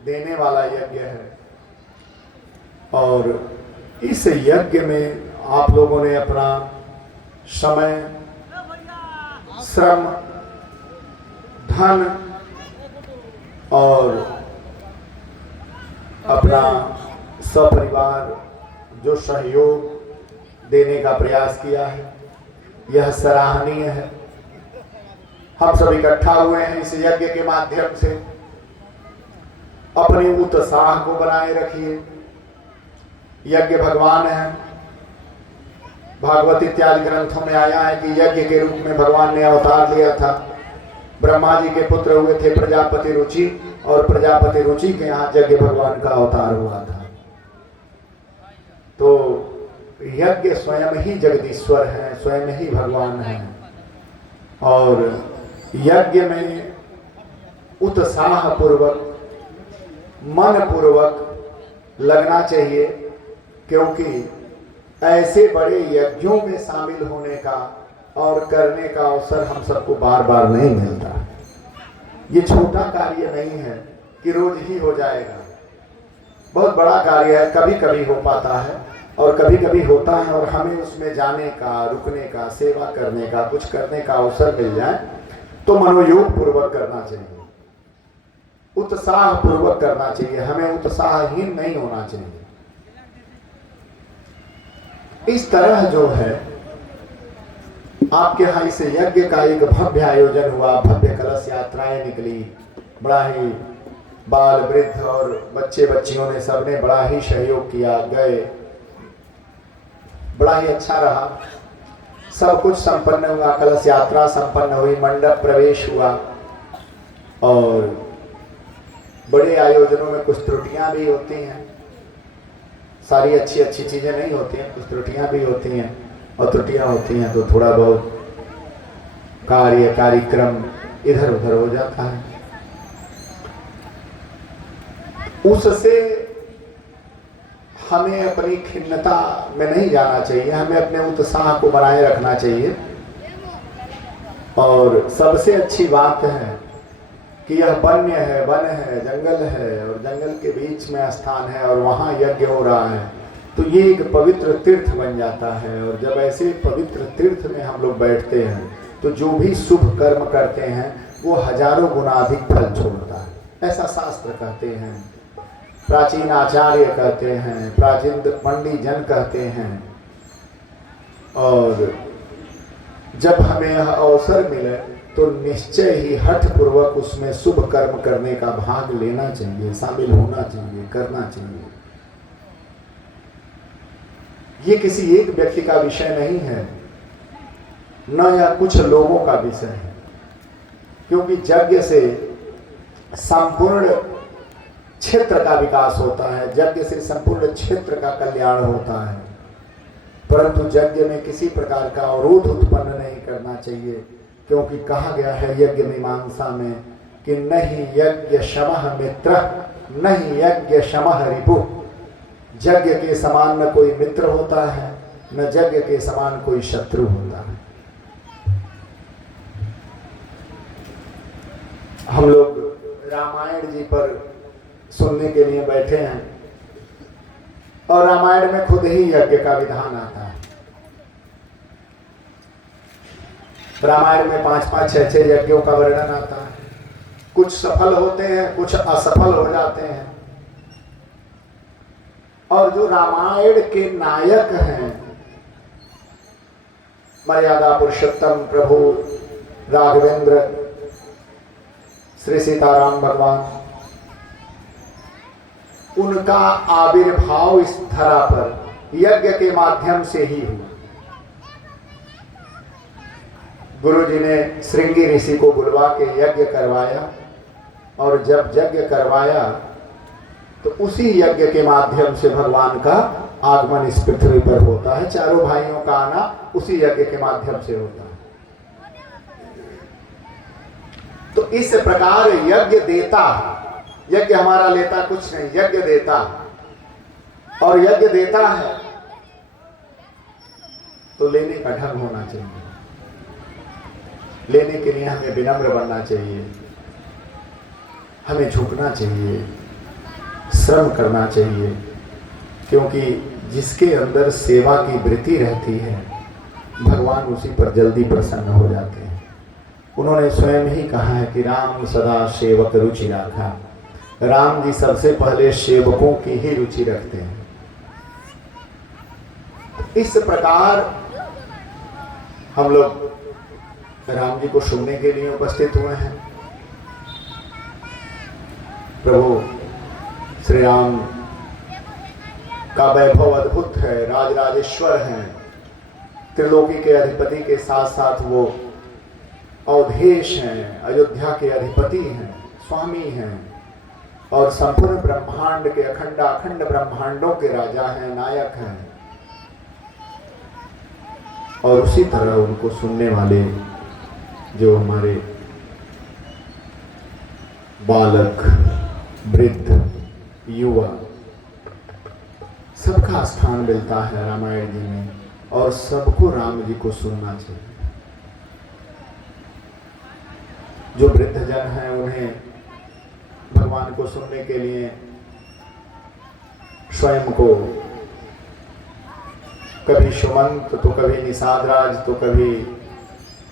देने वाला यज्ञ है। और इस यज्ञ में आप लोगों ने अपना समय, श्रम, धन और अपना सपरिवार जो सहयोग देने का प्रयास किया है, यह सराहनीय है। हम सब इकट्ठा हुए हैं इस यज्ञ के माध्यम से। अपने उत्साह को बनाए रखिए। यज्ञ भगवान है। भागवत इत्यादि ग्रंथों में आया है कि यज्ञ के रूप में भगवान ने अवतार लिया था। ब्रह्मा जी के पुत्र हुए थे प्रजापति रुचि, और प्रजापति रुचि के यहाँ यज्ञ भगवान का अवतार हुआ था। तो यज्ञ स्वयं ही जगदीश्वर है, स्वयं ही भगवान है। और यज्ञ में उत्साह पूर्वक, मन पूर्वक लगना चाहिए, क्योंकि ऐसे बड़े यज्ञों में शामिल होने का और करने का अवसर हम सबको बार बार नहीं मिलता। ये छोटा कार्य नहीं है कि रोज ही हो जाएगा। बहुत बड़ा कार्य है, कभी कभी हो पाता है और कभी कभी होता है, और हमें उसमें जाने का, रुकने का, सेवा करने का, कुछ करने का अवसर मिल जाए तो मनोयोग पूर्वक करना चाहिए, उत्साह पूर्वक करना चाहिए। हमें उत्साहहीन नहीं होना चाहिए। इस तरह जो है आपके यहाँ इस यज्ञ का एक भव्य आयोजन हुआ, भव्य कलश यात्राएं निकली। बड़ा ही बाल, वृद्ध और बच्चे बच्चियों ने, सबने बड़ा ही सहयोग किया, गए। बड़ा ही अच्छा रहा। सब कुछ संपन्न हुआ, कलश यात्रा संपन्न हुई, मंडप प्रवेश हुआ। और बड़े आयोजनों में कुछ त्रुटियां भी होती हैं। सारी अच्छी अच्छी चीजें नहीं होती हैं, कुछ त्रुटियां भी होती हैं। और त्रुटियां होती हैं तो थोड़ा बहुत कार्यक्रम इधर उधर हो जाता है। उससे हमें अपनी खिन्नता में नहीं जाना चाहिए। हमें अपने उत्साह को बनाए रखना चाहिए। और सबसे अच्छी बात है कि यह वन्य है, वन है, जंगल है, और जंगल के बीच में स्थान है और वहाँ यज्ञ हो रहा है, तो ये एक पवित्र तीर्थ बन जाता है। और जब ऐसे पवित्र तीर्थ में हम लोग बैठते हैं तो जो भी शुभ कर्म करते हैं वो हजारों गुना अधिक फल छोड़ता है। ऐसा शास्त्र कहते हैं, प्राचीन आचार्य कहते हैं, प्राचीन पंडित जन कहते हैं। और जब हमें यह अवसर मिले तो निश्चय ही हठ पूर्वक उसमें शुभ कर्म करने का भाग लेना चाहिए, शामिल होना चाहिए, करना चाहिए। ये किसी एक व्यक्ति का विषय नहीं है, न या कुछ लोगों का विषय है, क्योंकि यज्ञ से संपूर्ण क्षेत्र का विकास होता है, यज्ञ से संपूर्ण क्षेत्र का कल्याण होता है। परंतु यज्ञ में किसी प्रकार का अवरोध उत्पन्न नहीं करना चाहिए, क्योंकि कहा गया है यज्ञ मीमांसा में कि नहीं यज्ञ शमः मित्र, नहीं यज्ञ शमः रिपु। यज्ञ के समान न कोई मित्र होता है, न यज्ञ के समान कोई शत्रु होता है। हम लोग रामायण जी पर सुनने के लिए बैठे हैं, और रामायण में खुद ही यज्ञ का विधान आता है। रामायण में 5-5, 6-6 यज्ञों का वर्णन आता है। कुछ सफल होते हैं, कुछ असफल हो जाते हैं। और जो रामायण के नायक हैं, मर्यादा पुरुषोत्तम प्रभु राघवेंद्र श्री सीताराम भगवान, उनका आविर्भाव इस धरा पर यज्ञ के माध्यम से ही हुआ। गुरु जी ने श्रृंगी ऋषि को बुलवा के यज्ञ करवाया, और जब यज्ञ करवाया तो उसी यज्ञ के माध्यम से भगवान का आगमन इस पृथ्वी पर होता है। चारों भाइयों का आना उसी यज्ञ के माध्यम से होता है। तो इस प्रकार यज्ञ देता, यज्ञ हमारा लेता कुछ नहीं, यज्ञ देता। और यज्ञ देता है तो लेने का ढंग होना चाहिए। लेने के लिए हमें विनम्र बनना चाहिए, हमें झुकना चाहिए, श्रम करना चाहिए, क्योंकि जिसके अंदर सेवा की वृत्ति रहती है भगवान उसी पर जल्दी प्रसन्न हो जाते हैं। उन्होंने स्वयं ही कहा है कि राम सदा सेवक रुचि राखा। राम जी सबसे पहले सेवकों की ही रुचि रखते हैं। इस प्रकार हम लोग राम जी को सुनने के लिए उपस्थित हुए हैं। प्रभु श्री राम का वैभव अद्भुत है, राजराजेश्वर हैं, त्रिलोकी के अधिपति के साथ साथ वो अवधेश हैं, अयोध्या के अधिपति हैं, स्वामी हैं और संपूर्ण ब्रह्मांड के अखंड ब्रह्मांडों के राजा हैं, नायक हैं। और उसी तरह उनको सुनने वाले जो हमारे बालक, वृद्ध, युवा, सबका स्थान मिलता है रामायण जी में और सबको राम जी को सुनना चाहिए। जो वृद्ध जन हैं उन्हें भगवान को सुनने के लिए स्वयं को कभी सुमंत तो कभी निषाद राज तो कभी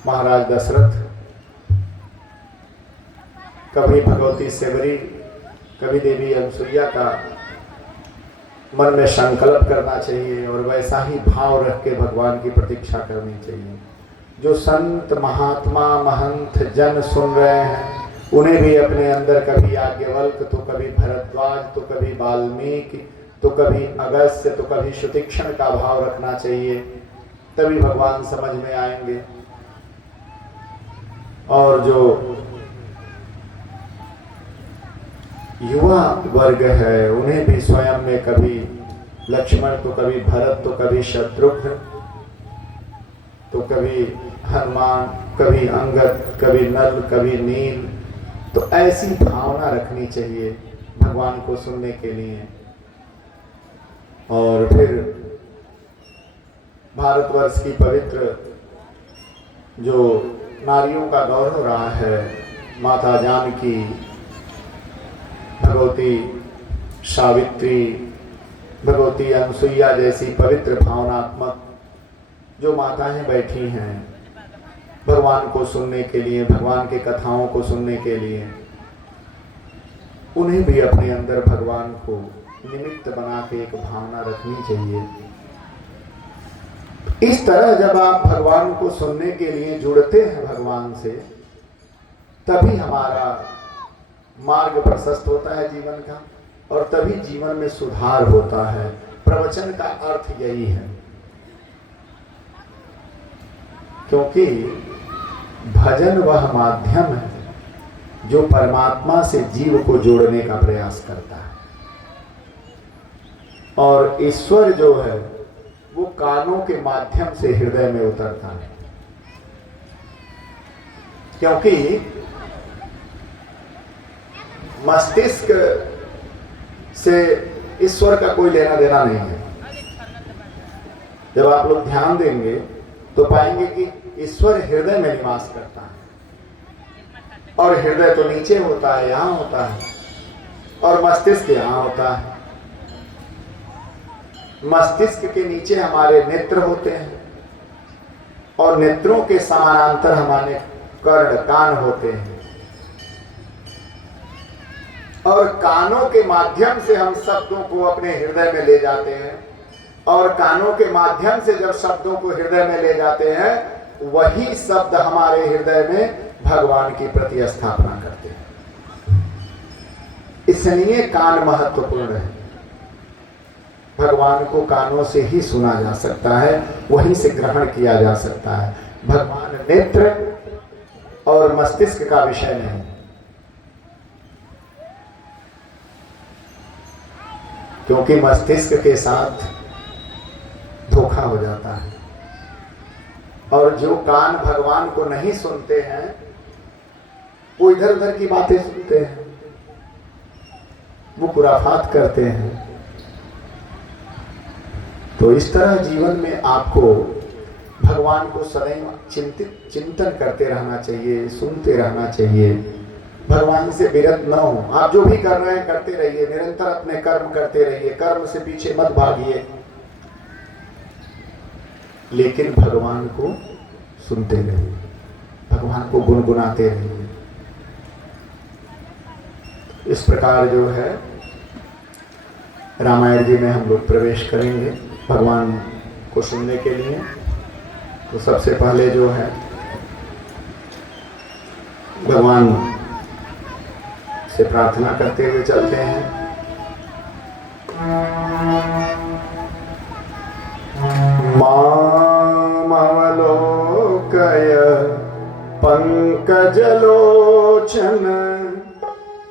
महाराज दशरथ, कभी भगवती सेवरी, कभी देवी अनुसुईया का मन में संकल्प करना चाहिए और वैसा ही भाव रख के भगवान की प्रतीक्षा करनी चाहिए। जो संत महात्मा महंत जन सुन रहे हैं उन्हें भी अपने अंदर कभी याज्ञवल्क तो कभी भरद्वाज तो कभी वाल्मीकि तो कभी अगस्त्य तो कभी सुतीक्षण का भाव रखना चाहिए, तभी भगवान समझ में आएंगे। और जो युवा वर्ग है उन्हें भी स्वयं में कभी लक्ष्मण तो कभी भरत तो कभी शत्रुघ्न तो कभी हनुमान, कभी अंगद, कभी नल, कभी नील, तो ऐसी भावना रखनी चाहिए भगवान को सुनने के लिए। और फिर भारतवर्ष की पवित्र जो नारियों का दौर हो रहा है, माता जानकी, भगवती सावित्री, भगवती अनुसुईया जैसी पवित्र भावनात्मक जो माताएं बैठी हैं भगवान को सुनने के लिए, भगवान के कथाओं को सुनने के लिए, उन्हें भी अपने अंदर भगवान को निमित्त बना के एक भावना रखनी चाहिए। इस तरह जब आप भगवान को सुनने के लिए जुड़ते हैं भगवान से, तभी हमारा मार्ग प्रशस्त होता है जीवन का और तभी जीवन में सुधार होता है। प्रवचन का अर्थ यही है, क्योंकि भजन वह माध्यम है जो परमात्मा से जीव को जोड़ने का प्रयास करता है और ईश्वर जो है वो कानों के माध्यम से हृदय में उतरता है, क्योंकि मस्तिष्क से ईश्वर का कोई लेना देना नहीं है। जब आप लोग ध्यान देंगे तो पाएंगे कि ईश्वर हृदय में निवास करता है और हृदय तो नीचे होता है, यहाँ होता है, और मस्तिष्क यहाँ होता है। मस्तिष्क के नीचे हमारे नेत्र होते हैं और नेत्रों के समानांतर हमारे कर्ण, कान होते हैं और कानों के माध्यम से हम शब्दों को अपने हृदय में ले जाते हैं और कानों के माध्यम से जब शब्दों को हृदय में ले जाते हैं वही शब्द हमारे हृदय में भगवान की प्रति स्थापना करते हैं। इसलिए कान महत्वपूर्ण है। भगवान को कानों से ही सुना जा सकता है, वहीं से ग्रहण किया जा सकता है। भगवान नेत्र और मस्तिष्क का विषय नहीं, क्योंकि मस्तिष्क के साथ धोखा हो जाता है और जो कान भगवान को नहीं सुनते हैं वो इधर उधर की बातें सुनते हैं, वो खुराफात करते हैं। तो इस तरह जीवन में आपको भगवान को सदैव चिंतन करते रहना चाहिए, सुनते रहना चाहिए भगवान से विरत न हो। आप जो भी कर रहे हैं करते रहिए, निरंतर अपने कर्म करते रहिए, कर्म से पीछे मत भागिए, लेकिन भगवान को सुनते रहिए, भगवान को गुनगुनाते रहिए। इस प्रकार जो है रामायण जी में हम लोग प्रवेश करेंगे भगवान को सुनने के लिए। तो सबसे पहले जो है भगवान से प्रार्थना करते हुए चलते हैं। मामवलोकय पंकजलोचन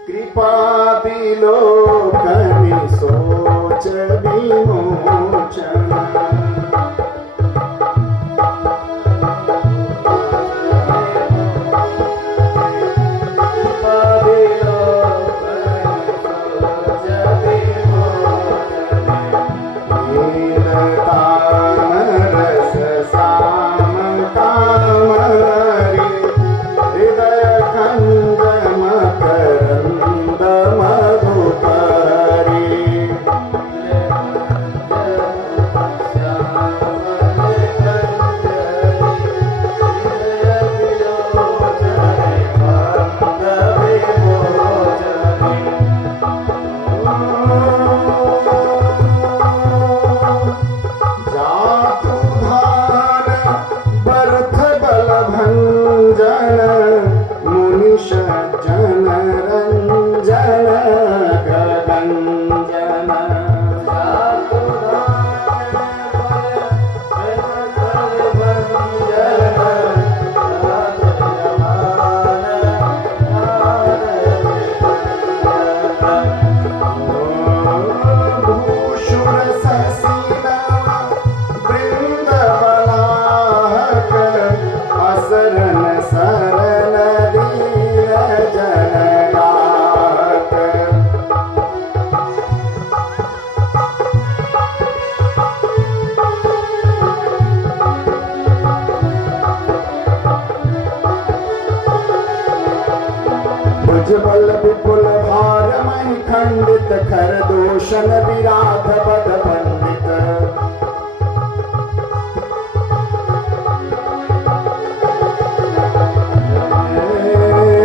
कृपाविलोकनि सोच विमोचन। भुजबल विपुल भार महि खंडित खर दूषण विराध बद पंडित।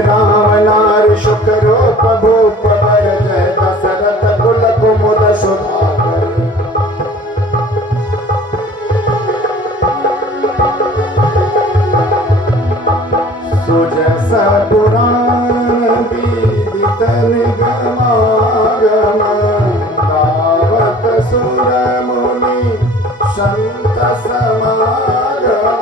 राम नार शुक रूप भूप बर जय दशरथ कुल कुमुद सुधाकर। सुजस पुराण विदित निगमागम गावत सुर मुनि संत समागम।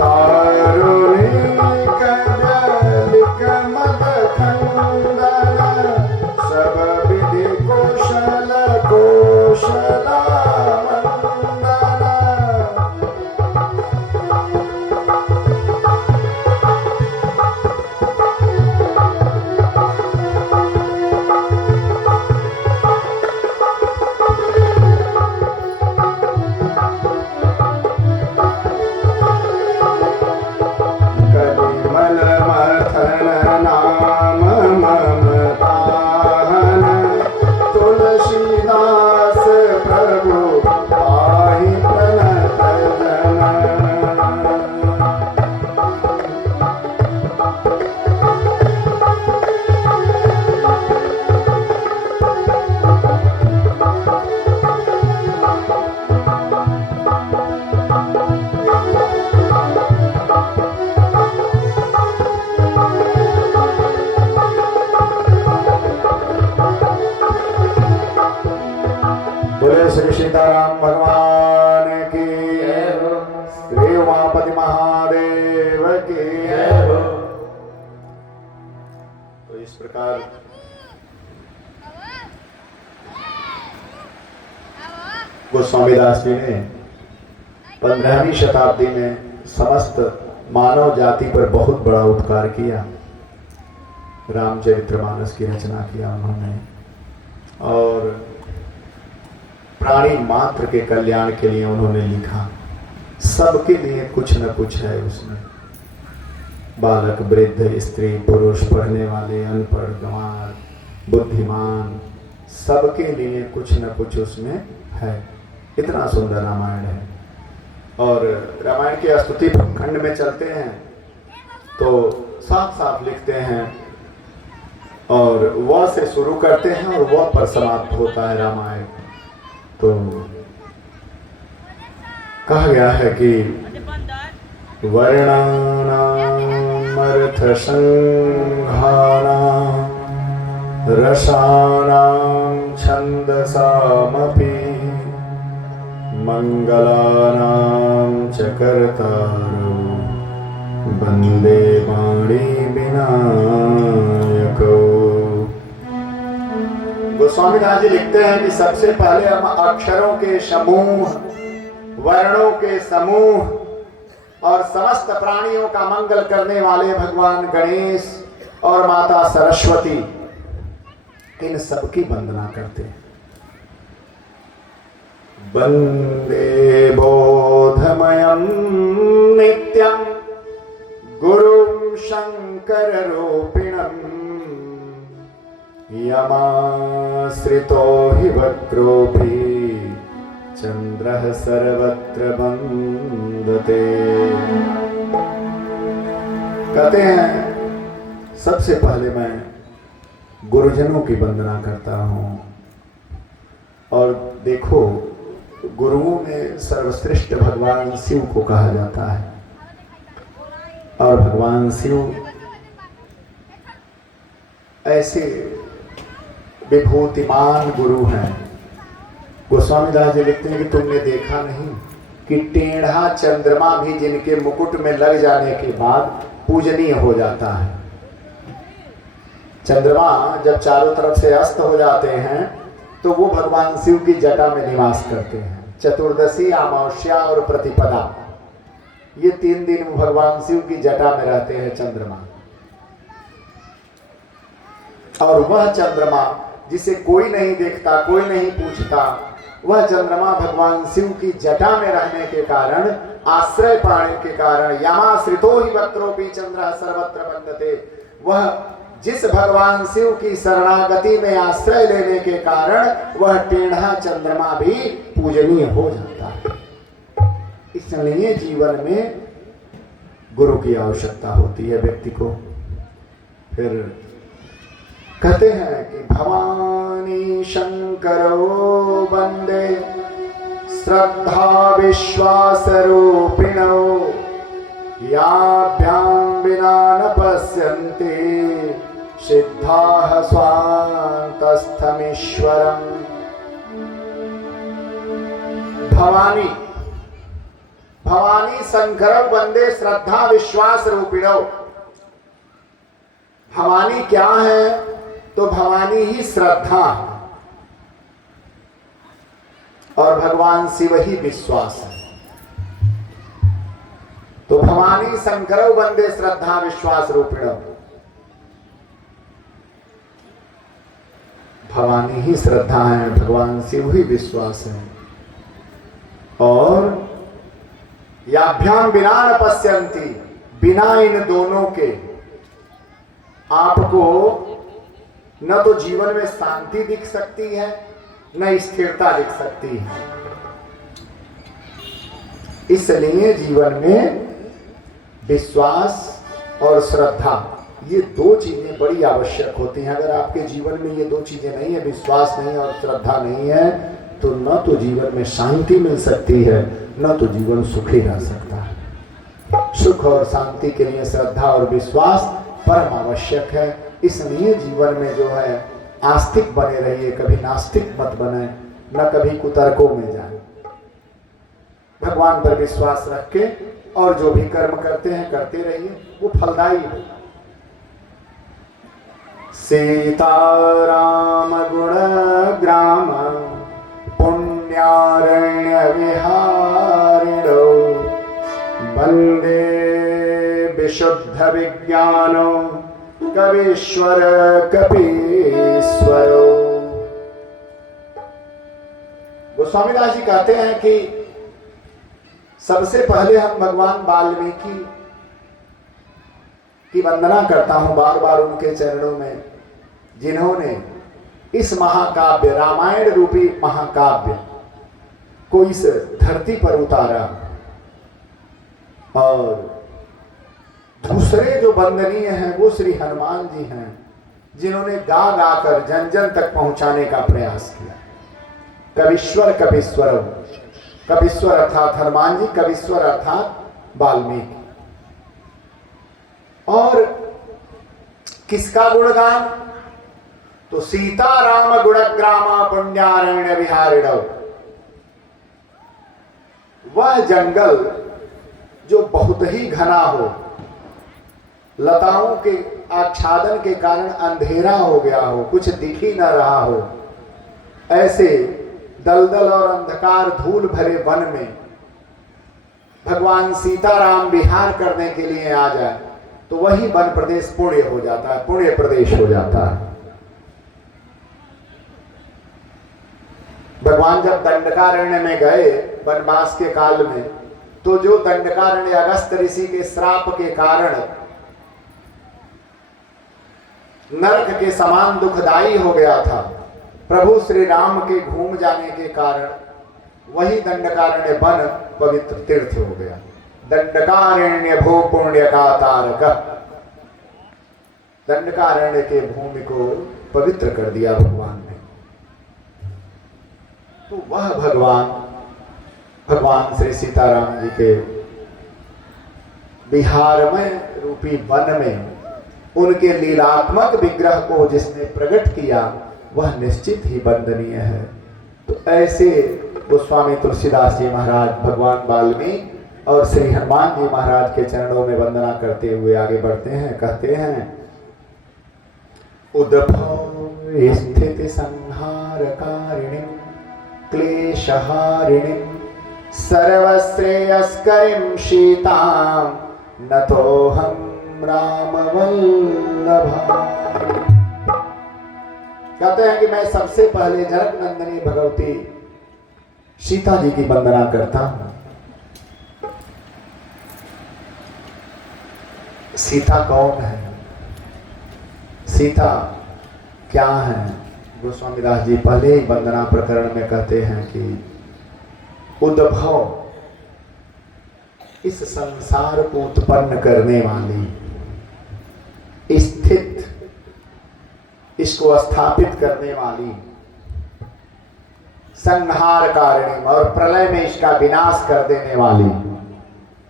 कारुणिक जलिक मद खंदन सब विधि कौशल कौशला वंदन। कलिमल मथन नाम ममताहन तुलसीदास प्रभु पाहि प्रणत जन। बोले श्री सीताराम भगवान की, श्री उमापति महादेव की। तो इस प्रकार गोस्वामी दास जी ने 15वीं शताब्दी में समस्त मानव जाति पर बहुत बड़ा उपकार किया। रामचरितमानस की रचना किया उन्होंने। और प्राणी मात्र के कल्याण के लिए उन्होंने लिखा। सबके लिए कुछ न कुछ है उसमें, बालक, वृद्ध, स्त्री, पुरुष, पढ़ने वाले, अनपढ़, गंवार, बुद्धिमान, सबके लिए कुछ न कुछ उसमें है। इतना सुंदर रामायण है। और रामायण के स्तुति खंड में चलते हैं तो साफ साफ लिखते हैं और वह से शुरू करते हैं और वह पर समाप्त होता है रामायण। तो कहा गया है कि वर्णानामर्थ संघानां रसानां छन्दसामपि मंगलानां च कर्तारो वन्दे वाणी विनायको। गोस्वामी दास जी लिखते हैं कि सबसे पहले हम अक्षरों के समूह, वर्णों के समूह और समस्त प्राणियों का मंगल करने वाले भगवान गणेश और माता सरस्वती, इन सबकी वंदना करते हैं। वंदे बोधमयं नित्यं गुरुं शंकर रूपिणं यमाश्रितो हि वक्रोऽपि चंद्रः सर्वत्र वंदते। कहते हैं सबसे पहले मैं गुरुजनों की वंदना करता हूँ। और देखो, गुरुओं में सर्वश्रेष्ठ भगवान शिव को कहा जाता है। और भगवान शिव ऐसे विभूतिमान गुरु हैं। गोस्वामी दास जी लिखते हैं कि तुमने देखा नहीं कि टेढ़ा चंद्रमा भी जिनके मुकुट में लग जाने के बाद पूजनीय हो जाता है। चंद्रमा जब चारों तरफ से अस्त हो जाते हैं तो वो भगवान शिव की जटा में निवास करते हैं। चतुर्दशी, अमावस्या और प्रतिपदा, ये 3 दिन भगवान शिव की जटा में रहते हैं चंद्रमा। और वह चंद्रमा जिसे कोई नहीं देखता, कोई नहीं पूछता, वह चंद्रमा भगवान शिव की जटा में रहने के कारण, आश्रय पाने के कारण, यमाश्रितो हि वक्रोऽपि चंद्रः सर्वत्र वंदते, वह जिस भगवान शिव की शरणागति में आश्रय लेने के कारण वह टेढ़ा चंद्रमा भी पूजनीय हो जाता है। इसलिए जीवन में गुरु की आवश्यकता होती है व्यक्ति को। फिर कहते हैं कि भवानी शंकरो वंदे श्रद्धा विश्वास रूपिणो याभ्यां विना न पश्यन्ते सिद्धाः स्वान्तस्थमीश्वरम्। भवानी, भवानी शंकरौ वंदे श्रद्धा विश्वास रूपिणौ। भवानी क्या है? तो भवानी ही श्रद्धा है और भगवान शिव ही विश्वास है। तो भवानी शंकरौ वंदे श्रद्धा विश्वास रूपिणौ। भवानी ही श्रद्धा है, भगवान शिव ही विश्वास है। और याभ्याम बिना न पश्यन्ति, बिना इन दोनों के आपको न तो जीवन में शांति दिख सकती है, न स्थिरता दिख सकती है। इसलिए जीवन में विश्वास और श्रद्धा, ये 2 चीजें बड़ी आवश्यक होती हैं। अगर आपके जीवन में ये 2 चीजें नहीं है, विश्वास नहीं और श्रद्धा नहीं है, तो न तो जीवन में शांति मिल सकती है, न तो जीवन सुखी रह सकता है। सुख और शांति के लिए श्रद्धा और विश्वास परम आवश्यक है। इसलिए जीवन में जो है आस्तिक बने रहिए, कभी नास्तिक मत बने, न कभी कुतर्कों में जाए। भगवान पर विश्वास रख के और जो भी कर्म करते हैं करते रहिए, वो फलदायी होगा। सीताराम गुण ग्राम पुण्यारण्य विहारिणो वंदे विशुद्ध विज्ञानो कवीश्वर कपीश्वरो। स्वामीदास जी कहते हैं कि सबसे पहले हम भगवान वाल्मीकि की वंदना करता हूं, बार बार उनके चरणों में, जिन्होंने इस महाकाव्य, रामायण रूपी महाकाव्य को इस धरती पर उतारा। और दूसरे जो वंदनीय हैं वो श्री हनुमान जी हैं, जिन्होंने गा गा कर जन जन तक पहुंचाने का प्रयास किया। कविश्वर कपीश्वर, कपीश्वर अर्थात हनुमान जी, कविश्वर अर्थात वाल्मीकि। और किसका गुणगान? तो सीता राम गुणग्रामा पुण्यारण्य विहारिण, वह जंगल जो बहुत ही घना हो, लताओं के आच्छादन के कारण अंधेरा हो गया हो, कुछ दिख ही न रहा हो, ऐसे दलदल और अंधकार धूल भरे वन में भगवान सीताराम विहार करने के लिए आ जाए तो वही वन प्रदेश पुण्य हो जाता है, पुण्य प्रदेश हो जाता है। भगवान जब दंडकारण्य में गए वनवास के काल में, तो जो दंडकारण्य अगस्त ऋषि के श्राप के कारण नरक के समान दुखदाई हो गया था, प्रभु श्री राम के घूम जाने के कारण वही दंडकारण्य वन पवित्र तीर्थ हो गया। दंडकारण्य भू पुण्य का तारक, दंडकारण्य के भूमि को पवित्र कर दिया भगवान ने। तो वह भगवान श्री सीताराम जी के बिहारमय रूपी वन में उनके लीलात्मक विग्रह को जिसने प्रकट किया वह निश्चित ही वंदनीय है। तो ऐसे गोस्वामी तुलसीदास जी महाराज भगवान वाल्मीकि और श्री हनुमान जी महाराज के चरणों में वंदना करते हुए आगे बढ़ते हैं। कहते हैं, उद्भव स्थिति संहारकारिणी क्लेशहारिणी सर्वश्रेयस्करीं सीतां नतोऽहं राम वल्लभा। कहते हैं कि मैं सबसे पहले जनक नंदिनी भगवती सीता जी की वंदना करता हूं। सीता कौन है? सीता क्या है? गोस्वामीदास जी पहले ही वंदना प्रकरण में कहते हैं कि उद्भव, इस संसार को उत्पन्न करने वाली, स्थित, इसको स्थापित करने वाली, संहार कारिणी और प्रलय में इसका विनाश कर देने वाली,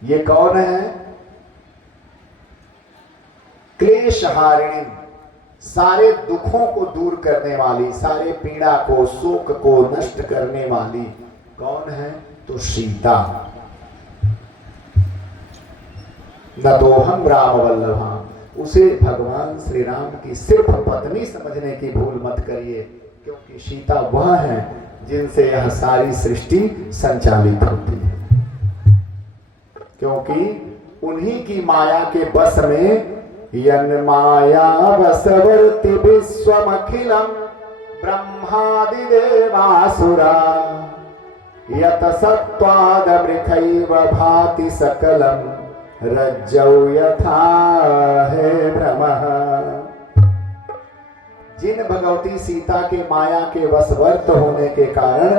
ये कौन है? क्लेशहारिणी, सारे दुखों को दूर करने वाली, सारे पीड़ा को, शोक को नष्ट करने वाली कौन है? तो सीता। नतोऽहं राम वल्लभा, उसे भगवान श्री राम की सिर्फ पत्नी समझने की भूल मत करिए, क्योंकि सीता वह है जिनसे यह सारी सृष्टि संचालित होती है, क्योंकि उन्हीं की माया के बस में यन माया वसवर्ति विश्वमखिलम ब्रह्मादि देवासुरा यत सत्वादमृखैव भाति सकलम रज्जौ यथा है भ्रमः। जिन भगवती सीता के माया के वशवर्त होने के कारण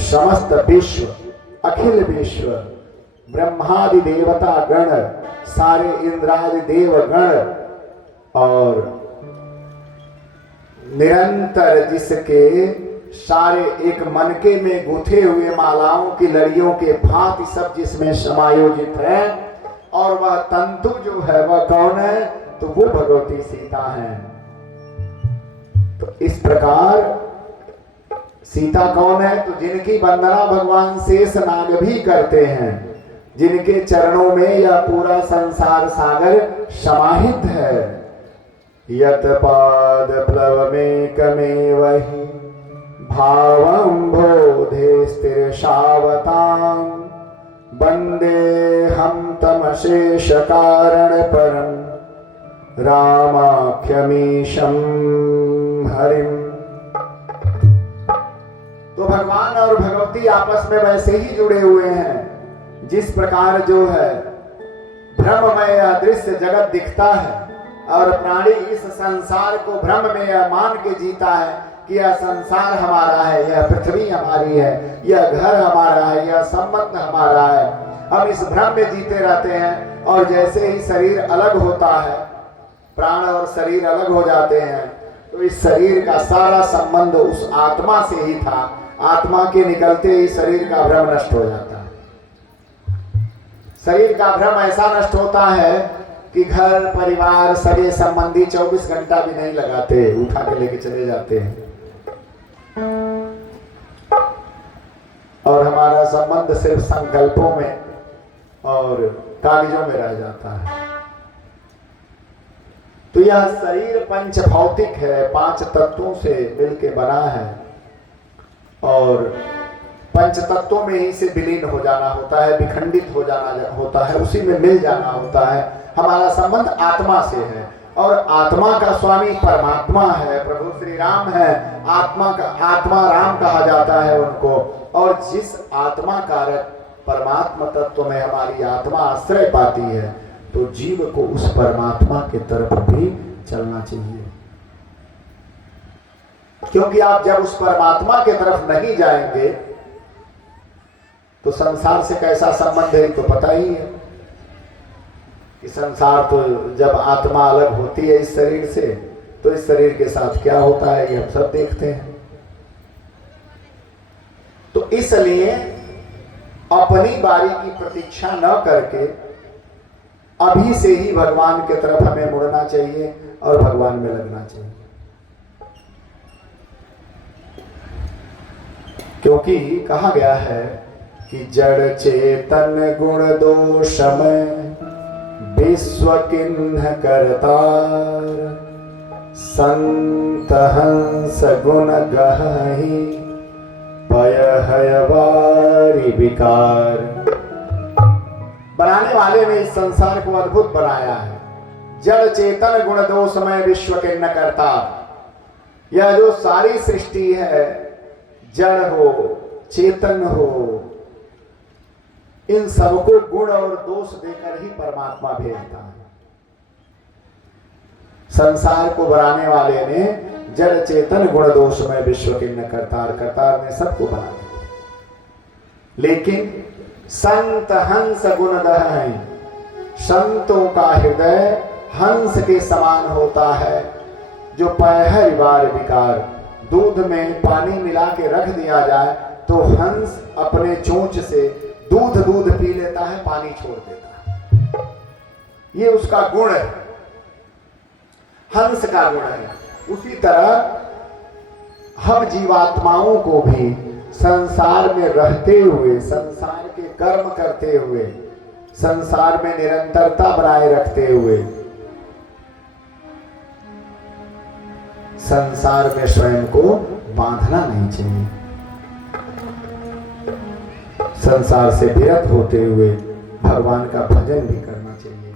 समस्त विश्व, अखिल विश्व, ब्रह्मादि देवता गण, सारे इंद्रादि देव गण और निरंतर जिसके सारे एक मनके में गुथे हुए मालाओं की लड़ियों के भांति सब जिसमें समायोजित है, और वह तंतु जो है वह कौन है? तो वो भगवती सीता है। तो इस प्रकार सीता कौन है? तो जिनकी वंदना भगवान शेषनाग भी करते हैं, जिनके चरणों में यह पूरा संसार सागर समाहित है। यत पाद प्लवमेकमेव हि भावं बोधे स्थिरशावतां वंदे हम तमशेष कारण परम रामाख्यमीशं हरिम। तो भगवान और भगवती आपस में वैसे ही जुड़े हुए हैं जिस प्रकार जो है भ्रममय अदृश्य जगत दिखता है और प्राणी इस संसार को भ्रम में यह मान के जीता है कि यह संसार हमारा है, यह पृथ्वी हमारी है, यह घर हमारा है, यह संबंध हमारा है। हम इस भ्रम में जीते रहते हैं और जैसे ही शरीर अलग होता है, प्राण और शरीर अलग हो जाते हैं, तो इस शरीर का सारा संबंध उस आत्मा से ही था। आत्मा के निकलते ही शरीर का भ्रम नष्ट हो जाता है। शरीर का भ्रम ऐसा नष्ट होता है कि घर परिवार सगे संबंधी 24 घंटा भी नहीं लगाते, उठा के लेके चले जाते हैं और हमारा संबंध सिर्फ संकल्पों में और कागजों में रह जाता है। तो यह शरीर पंच भौतिक है, 5 तत्वों से मिलके बना है और पंच तत्वों में ही से विलीन हो जाना होता है, विखंडित हो जाना होता है, उसी में मिल जाना होता है। हमारा संबंध आत्मा से है और आत्मा का स्वामी परमात्मा है, प्रभु श्री राम है। आत्मा राम कहा जाता है उनको। और जिस आत्मा कारक परमात्मा तत्व में हमारी आत्मा आश्रय पाती है, तो जीव को उस परमात्मा के तरफ भी चलना चाहिए, क्योंकि आप जब उस परमात्मा के तरफ नहीं जाएंगे तो संसार से कैसा संबंध है तो पता ही है कि संसार तो जब आत्मा अलग होती है इस शरीर से, तो इस शरीर के साथ क्या होता है ये हम सब देखते हैं। तो इसलिए अपनी बारी की प्रतीक्षा न करके अभी से ही भगवान की तरफ हमें मुड़ना चाहिए और भगवान में लगना चाहिए, क्योंकि कहा गया है कि जड़ चेतन गुण दोषमय विश्व किन्ह करतार, संत हंस गुण गहि पय हयवारि विकार। बनाने वाले ने इस संसार को अद्भुत बनाया है। जड़ चेतन गुण दोषमय विश्व किन्ह करतार। यह जो सारी सृष्टि है, जड़ हो चेतन हो, इन सबको गुण और दोष देकर ही परमात्मा भेजता है। संसार को बनाने वाले ने जड़ चेतन गुण दोष में विश्व किन्ह करतार, करतार ने सबको बना दिया। लेकिन संत हंस गुण गहहि, संतों का हृदय हंस के समान होता है, जो पयहर बार विकार। दूध में पानी मिला के रख दिया जाए तो हंस अपने चोंच से दूध पी लेता है, पानी छोड़ देता है। ये उसका गुण है, हंस का गुण है। उसी तरह हम जीवात्माओं को भी संसार में रहते हुए, संसार के कर्म करते हुए, संसार में निरंतरता बनाए रखते हुए, संसार में स्वयं को बांधना नहीं चाहिए। संसार से विरत होते हुए भगवान का भजन भी करना चाहिए।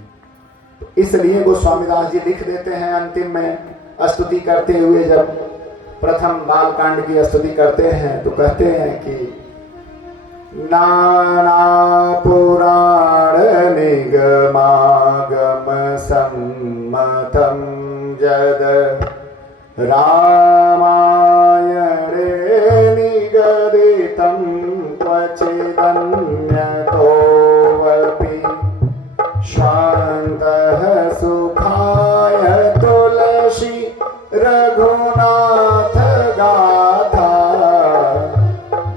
तो इसलिए गोस्वामीदास जी लिख देते हैं अंतिम में स्तुति करते हुए, जब प्रथम बालकांड की स्तुति करते हैं तो कहते हैं कि नाना पुराण निगमागम सम्मतम जद रामायणे निगदितं क्वचिदन्यतोऽपि शान्तः सुखाय तुलसी रघुनाथ गाथा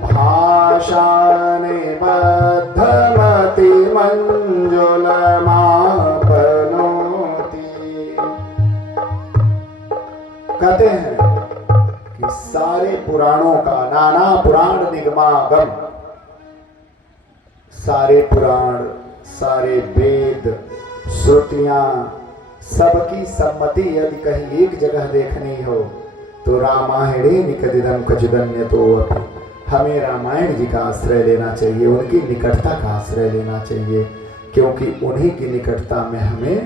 भाषानि बद्धमति मंजुलमापनोति। कहते हैं कि सारे पुराणों का, नाना पुराण निगमागम, सारे पुराण, सारे वेद, श्रुतियां, सबकी सम्मति यदि कहीं एक जगह देखनी हो तो रामायणे निकदिदं क्वचिदन्यतो अपि, हमें रामायण जी का आश्रय लेना चाहिए, उनकी निकटता का आश्रय लेना चाहिए, क्योंकि उन्हीं की निकटता में हमें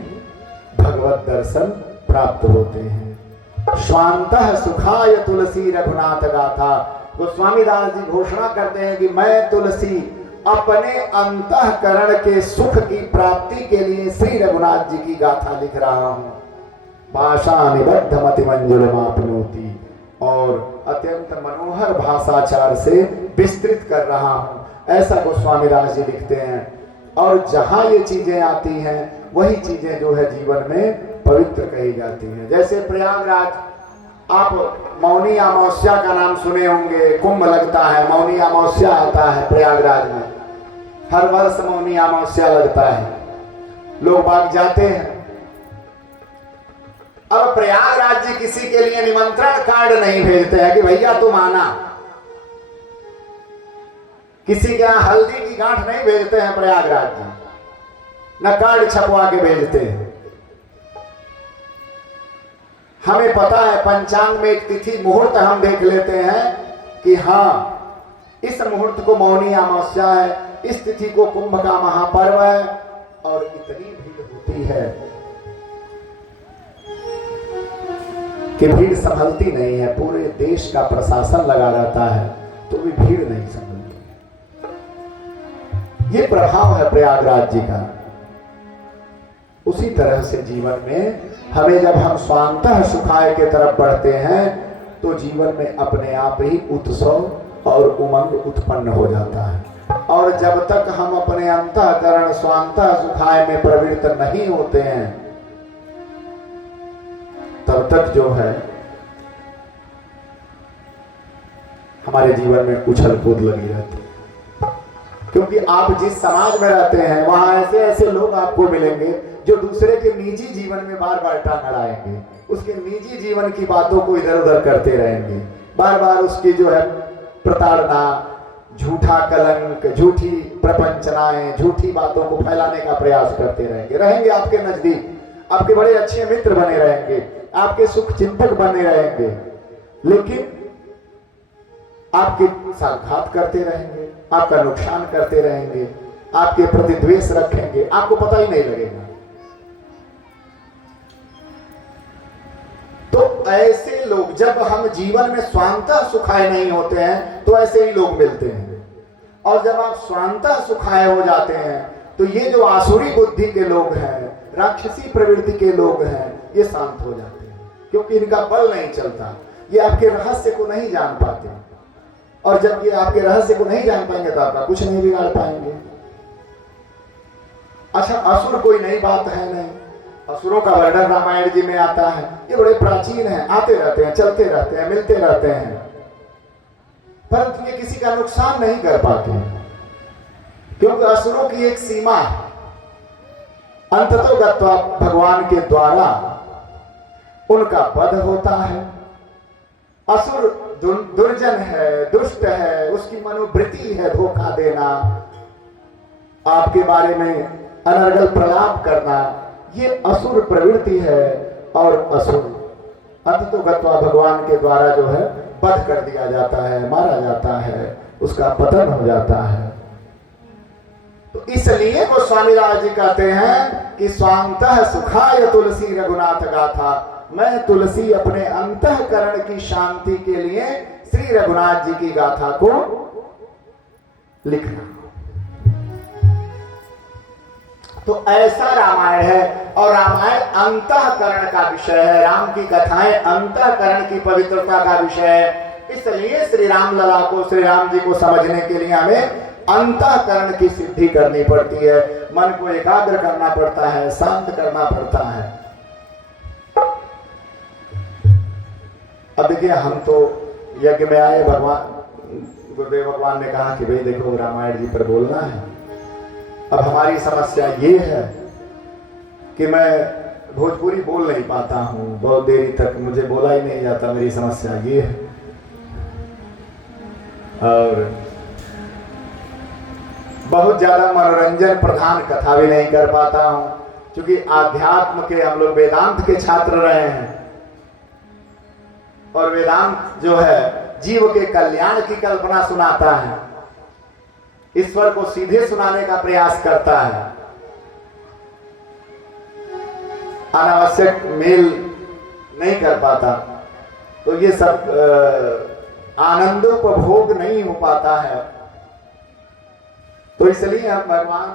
भगवत दर्शन प्राप्त होते हैं। स्वांतः सुखाय तुलसी रघुनाथ गाथा, गोस्वामी दास जी घोषणा करते हैं कि मैं तुलसी अपने अंतःकरण के सुख की प्राप्ति के लिए श्री रघुनाथ जी की गाथा लिख रहा हूं। भाषा निबद्ध मति मंजुल मापनोती, और अत्यंत मनोहर भाषाचार से विस्तृत कर रहा हूं, ऐसा गोस्वामी दास जी लिखते हैं। और जहां ये चीजें आती हैं वही चीजें जो है जीवन में पवित्र कही जाती हैं। जैसे प्रयागराज, आप मौनी अमावस्या का नाम सुने होंगे, कुंभ लगता है, मौनी अमावस्या आता है प्रयागराज में, हर वर्ष मौनी अमावस्या लगता है, लोग बाग जाते हैं। अब प्रयागराज जी किसी के लिए निमंत्रण कार्ड नहीं भेजते हैं कि भैया तुम आना, किसी के यहां हल्दी की गांठ नहीं भेजते हैं प्रयागराज जी, न कार्ड छपवा के भेजते हैं। हमें पता है पंचांग में एक तिथि मुहूर्त हम देख लेते हैं कि हाँ इस मुहूर्त को मौनी अमावस्या है, इस तिथि को कुंभ का महापर्व है, और इतनी भीड़ होती है कि भीड़ संभलती नहीं है। पूरे देश का प्रशासन लगा रहता है तो भी भीड़ नहीं संभलती। ये प्रभाव है प्रयागराज जी का। उसी तरह से जीवन में हमें जब हम स्वांतः सुखाय के तरफ बढ़ते हैं तो जीवन में अपने आप ही उत्सव और उमंग उत्पन्न हो जाता है। और जब तक हम अपने अंतःकरण स्वांतः सुखाय में प्रवृत्त नहीं होते हैं तब तक जो है हमारे जीवन में उछल कूद लगी रहती है। क्योंकि आप जिस समाज में रहते हैं वहां ऐसे ऐसे लोग आपको मिलेंगे जो दूसरे के निजी जीवन में बार बार टांग अड़ाएंगे, उसके निजी जीवन की बातों को इधर उधर करते रहेंगे, बार बार उसकी जो है प्रताड़ना, झूठा कलंक, झूठी प्रपंचनाएं, झूठी बातों को फैलाने का प्रयास करते रहेंगे आपके नजदीक, आपके बड़े अच्छे मित्र बने रहेंगे, आपके सुख चिंतक बने रहेंगे, लेकिन आपके साथ घात करते रहेंगे, आपका नुकसान करते रहेंगे, आपके प्रति द्वेष रखेंगे, आपको पता ही नहीं लगेगा। तो ऐसे लोग, जब हम जीवन में स्वांतः सुखाय नहीं होते हैं तो ऐसे ही लोग मिलते हैं, और जब आप स्वांतः सुखाय हो जाते हैं तो ये जो आसुरी बुद्धि के लोग हैं, राक्षसी प्रवृत्ति के लोग हैं, ये शांत हो जाते हैं, क्योंकि इनका बल नहीं चलता, ये आपके रहस्य को नहीं जान पाते, और जब ये आपके रहस्य को नहीं जान पाएंगे तो आपका कुछ नहीं बिगाड़ पाएंगे। अच्छा, असुर कोई नई बात है नहीं, असुरों का वर्णन रामायण जी में आता है, ये बड़े प्राचीन हैं, आते रहते हैं, चलते रहते हैं, मिलते रहते हैं, परंतु ये किसी का नुकसान नहीं कर पाते, क्योंकि असुरों की एक सीमा है, अंततोगत्वा भगवान के द्वारा उनका वध होता है। असुर दुर्जन है, दुष्ट है, उसकी मनोवृत्ति है धोखा देना, आपके बारे में अनर्गल प्रलाप करना, ये असुर प्रवृत्ति है, और असुर अंततोगत्वा भगवान के द्वारा जो है वध कर दिया जाता है, मारा जाता है, उसका पतन हो जाता है। तो इसलिए गोस्वामी दास जी कहते हैं कि स्वांतः सुखाय तुलसी रघुनाथ गाथा, मैं तुलसी अपने अंतःकरण की शांति के लिए श्री रघुनाथ जी की गाथा को लिखना। तो ऐसा रामायण है, और रामायण अंतःकरण का विषय है, राम की कथाएं अंतःकरण की पवित्रता का विषय है। इसलिए श्री राम लला को, श्री राम जी को समझने के लिए हमें अंतःकरण की सिद्धि करनी पड़ती है, मन को एकाग्र करना पड़ता है, शांत करना पड़ता है। अब देखिए, हम तो यज्ञ में आए, भगवान गुरुदेव भगवान ने कहा कि भाई देखो रामायण जी पर बोलना है। अब हमारी समस्या ये है कि मैं भोजपुरी बोल नहीं पाता हूँ, बहुत देरी तक मुझे बोला ही नहीं जाता, मेरी समस्या ये है। और बहुत ज्यादा मनोरंजन प्रधान कथा भी नहीं कर पाता हूँ, क्योंकि आध्यात्म के हम लोग वेदांत के छात्र रहे हैं, और वेदांत जो है जीव के कल्याण की कल्पना सुनाता है, ईश्वर को सीधे सुनाने का प्रयास करता है, अनावश्यक मेल नहीं कर पाता। तो ये सब आनंदोपभोग नहीं हो पाता है। तो इसलिए हम भगवान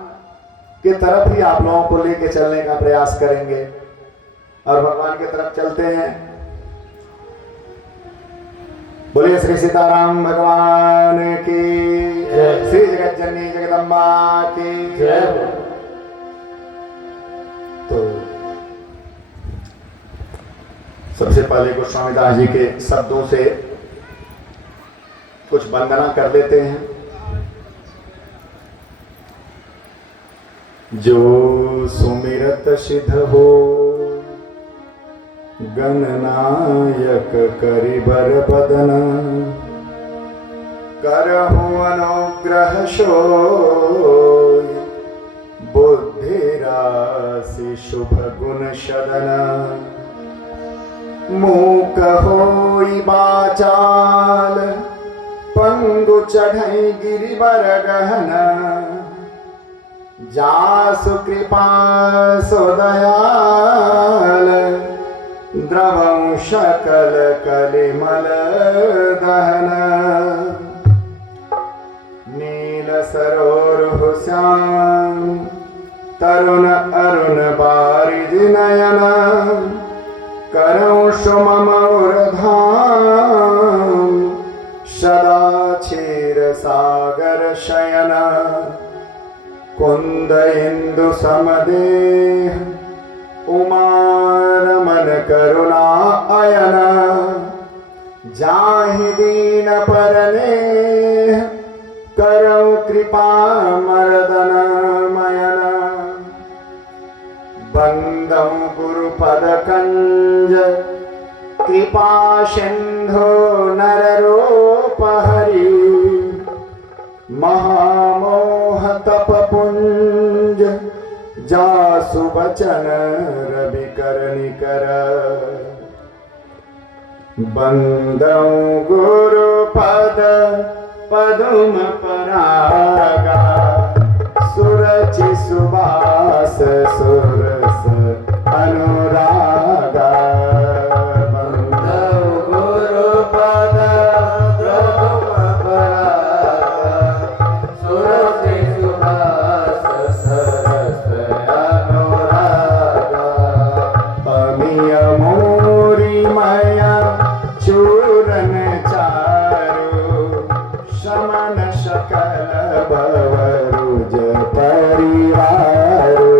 की तरफ ही आप लोगों को लेके चलने का प्रयास करेंगे और भगवान की तरफ चलते हैं। बोलिए श्री सीताराम भगवान की जय, श्री जगत जननी जगदम्बा की जय। तो सबसे पहले गोस्वामी दास जी के शब्दों से कुछ वंदना कर लेते हैं। जो सुमिरत सिद्ध हो गणनायक करिबर बदन, करहु अनुग्रह सोई बुद्धि राशि शुभ गुण सदन। मूक होई बाचाल पंगु चढ़ई गिरिवर गहन, जासु कृपा सो दयाल द्रवं सकल कलिमल दहन। नील सरोरुह श्याम तरुण अरुण बारिज नयन, करौ सुमम धाम सदा क्षीर सागर शयन। कुंद इंदु समदेह उमारमन करुणा अयन, जाहि दीन परने करौ कृपा मर्दन मयन। बंदौ गुरुपद कंज कृपा सिंधु नररूप हरि, महामोह तप पुंज जासु बचन रवि कर निकर। बंदौ गुरुपद पदुम परागा, सुरचि सुबास सुरस अनुरागा। बंदौ गुरुपद पदुम परागा, सुरचि सुबास सरस अनुरागा। अमिय मोरी माया चूरन चारु, समन सकल भवरुज परिवारो।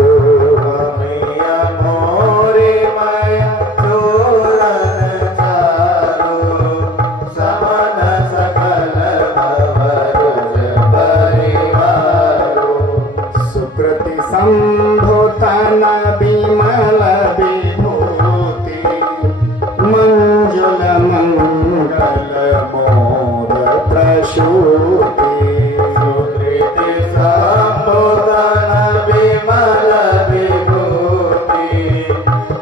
अमिय मोरी माया चूरन चारु, समन सकल भवरुज परिवारो। सुकृति संभूतन विमल विभूति, मंजुल मंगल मोद प्रसूति। सुकृति संभूतन विमल विभूति,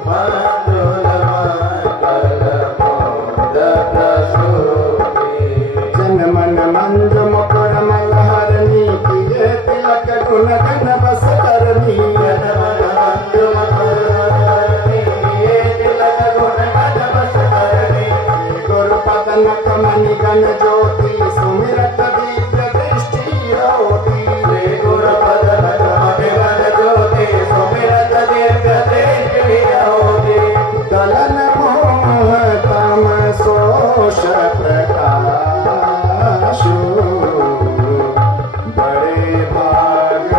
मंजुल मंगल मोद प्रसूति। जन मन मंज मुकुर मलहरणी, किए तिलक गुण गण बस करनी। जन मन मंज मुकुर मलहरणी, किए तिलक गुण गण बस करनी। गुरुपद नख मणि गण ज्योति, सुमिरत दिव्य दृष्टि होती। श्री गुरुपद नख मणि गण ज्योति, सुमिरत दिव्य दृष्टि होती। दलन मोह तम सोष प्रकाशु, बड़े भाग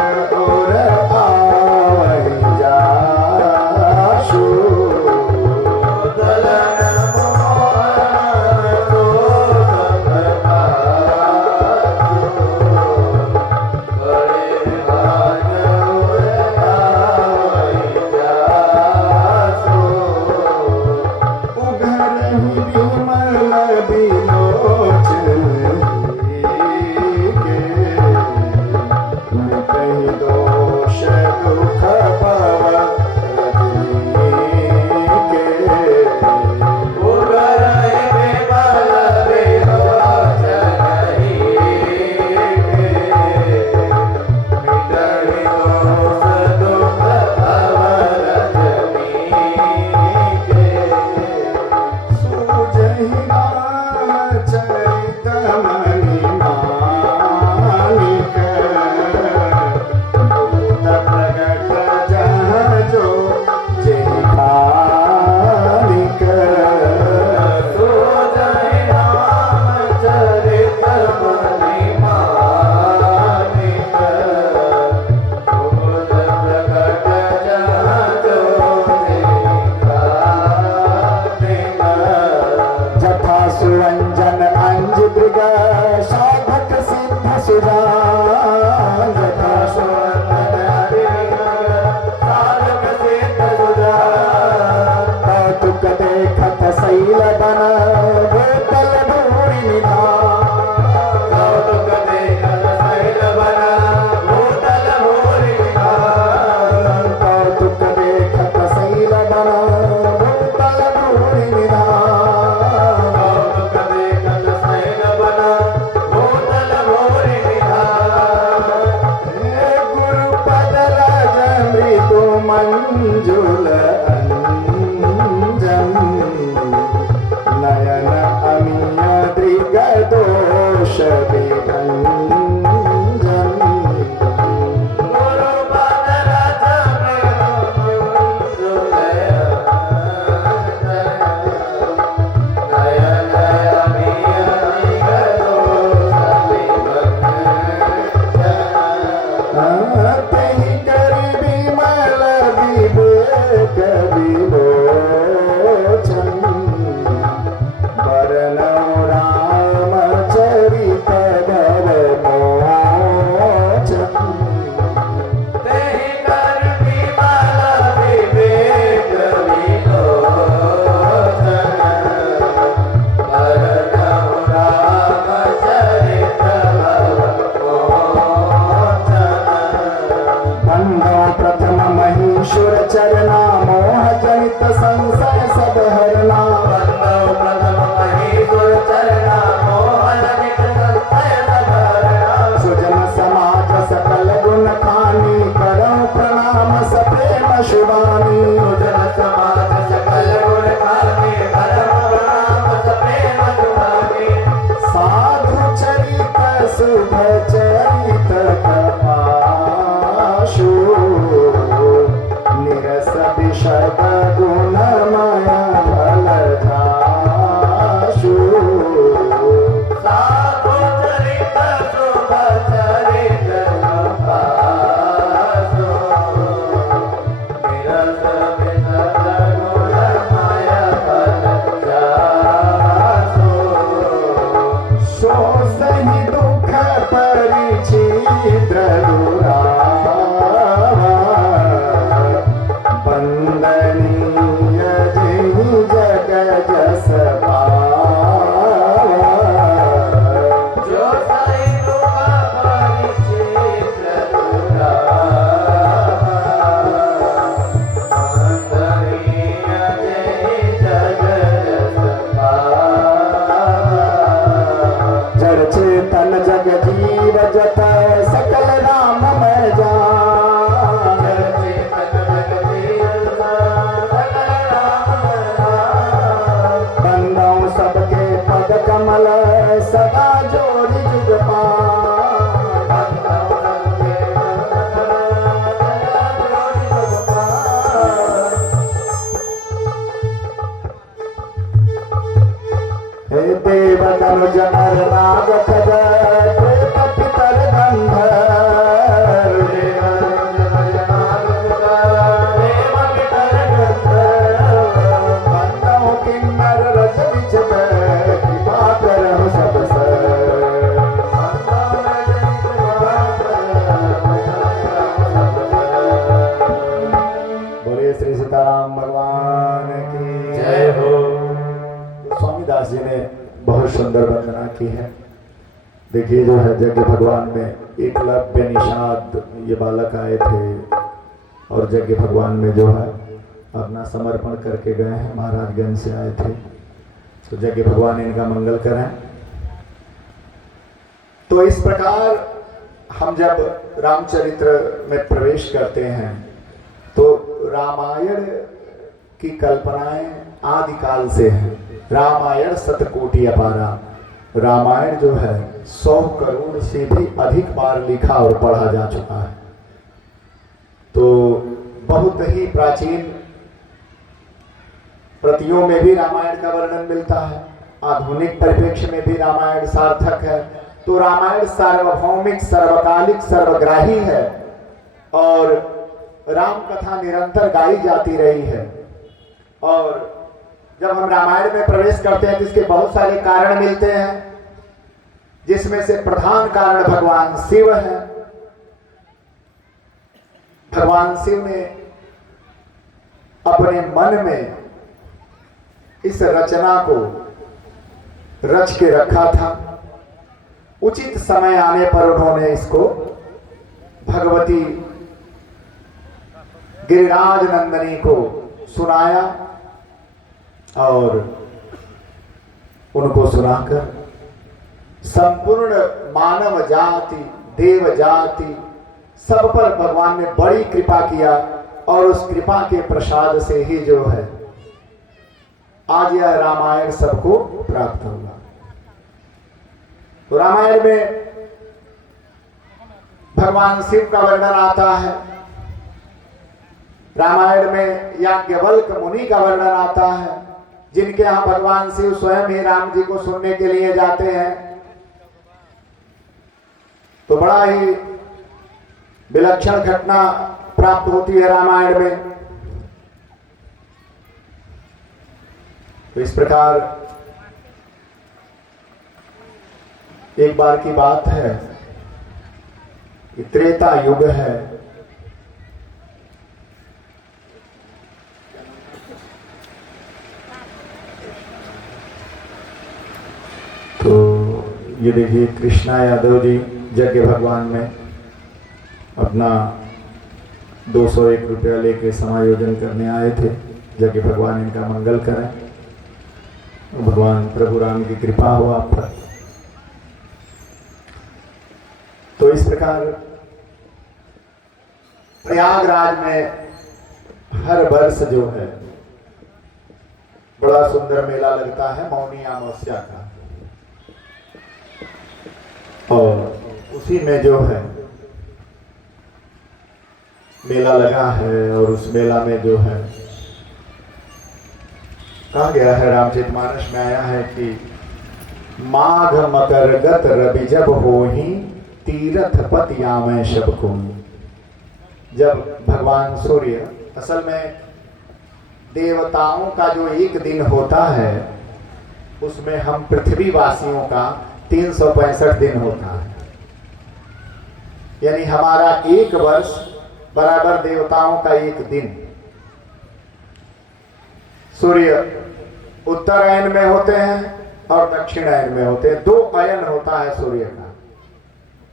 वंदनीय जिहु जग जस पावा। जो सैनो का परिचित दुरावा, वंदनीय जिहु जग जस पावा। जड़ चेतन जग जीव जत सकल राम मैं जान। जड़ चेतन जग जीव सकल राम मैं जान। बंदाओं सबके पद कमल सदा जोड़ी जुग पान। बंदाओं सबके पद कमल सदा जोड़ी जुग पान। हे देव तनु जनर नाग खद प्रेत पितर गंधर। देव तनु जनर नाग खद देव पितर गंधर। बंदों किन्नर रज विचत कृपा करहु सब सर। बंदों रज कृपा करहु सब सर। बोलिए श्री सीताराम भगवान की जय हो। स्वामी दास जी ने बहुत सुंदर वंदना की है। देखिए जो है यज्ञ भगवान में एकलव्य निषाद ये बालक आए थे और यज्ञ भगवान में जो है अपना समर्पण करके गए हैं। महाराजगंज से आए थे, तो यज्ञ भगवान इनका मंगल करें। तो इस प्रकार हम जब रामचरित्र में प्रवेश करते हैं तो रामायण की कल्पनाएं आदिकाल से हैं। रामायण शतकोटि अपारा। रामायण जो है 100 करोड़ से भी अधिक बार लिखा और पढ़ा जा चुका है। तो बहुत ही प्राचीन प्रतियों में भी रामायण का वर्णन मिलता है। आधुनिक परिप्रेक्ष्य में भी रामायण सार्थक है। तो रामायण सार्वभौमिक, सर्वकालिक, सर्वग्राही है और राम कथा निरंतर गाई जाती रही है। और जब हम रामायण में प्रवेश करते हैं तो इसके बहुत सारे कारण मिलते हैं, जिसमें से प्रधान कारण भगवान शिव है। भगवान शिव ने अपने मन में इस रचना को रच के रखा था। उचित समय आने पर उन्होंने इसको भगवती गिरिराज नंदिनी को सुनाया और उनको सुनाकर संपूर्ण मानव जाति, देव जाति सब पर भगवान ने बड़ी कृपा किया और उस कृपा के प्रसाद से ही जो है आज यह रामायण सबको प्राप्त होगा। तो रामायण में भगवान शिव का वर्णन आता है। रामायण में याज्ञवल्क्य मुनि का वर्णन आता है, जिनके यहाँ भगवान शिव स्वयं ही राम जी को सुनने के लिए जाते हैं। तो बड़ा ही विलक्षण घटना प्राप्त होती है रामायण में। तो इस प्रकार एक बार की बात है कि त्रेता युग है। तो ये देखिए कृष्णा यादव जी यज्ञ भगवान में अपना 201 रुपया लेके समायोजन करने आए थे। यज्ञ भगवान इनका मंगल करें। भगवान प्रभु राम की कृपा हो आप पर। तो इस प्रकार प्रयागराज में हर वर्ष जो है बड़ा सुंदर मेला लगता है मौनी अमावस्या का, और उसी में जो है मेला लगा है। और उस मेला में जो है कहा गया है, रामचरितमानस में आया है कि माघ मकर गत रवि जब होही तीरथ पति आमे शब को। जब भगवान सूर्य, असल में देवताओं का जो एक दिन होता है उसमें हम पृथ्वी वासियों का 365 दिन होता है। यानी हमारा एक वर्ष बराबर देवताओं का एक दिन। सूर्य उत्तरायण में होते हैं और दक्षिणायन में होते हैं, 2 अयन होता है सूर्य का।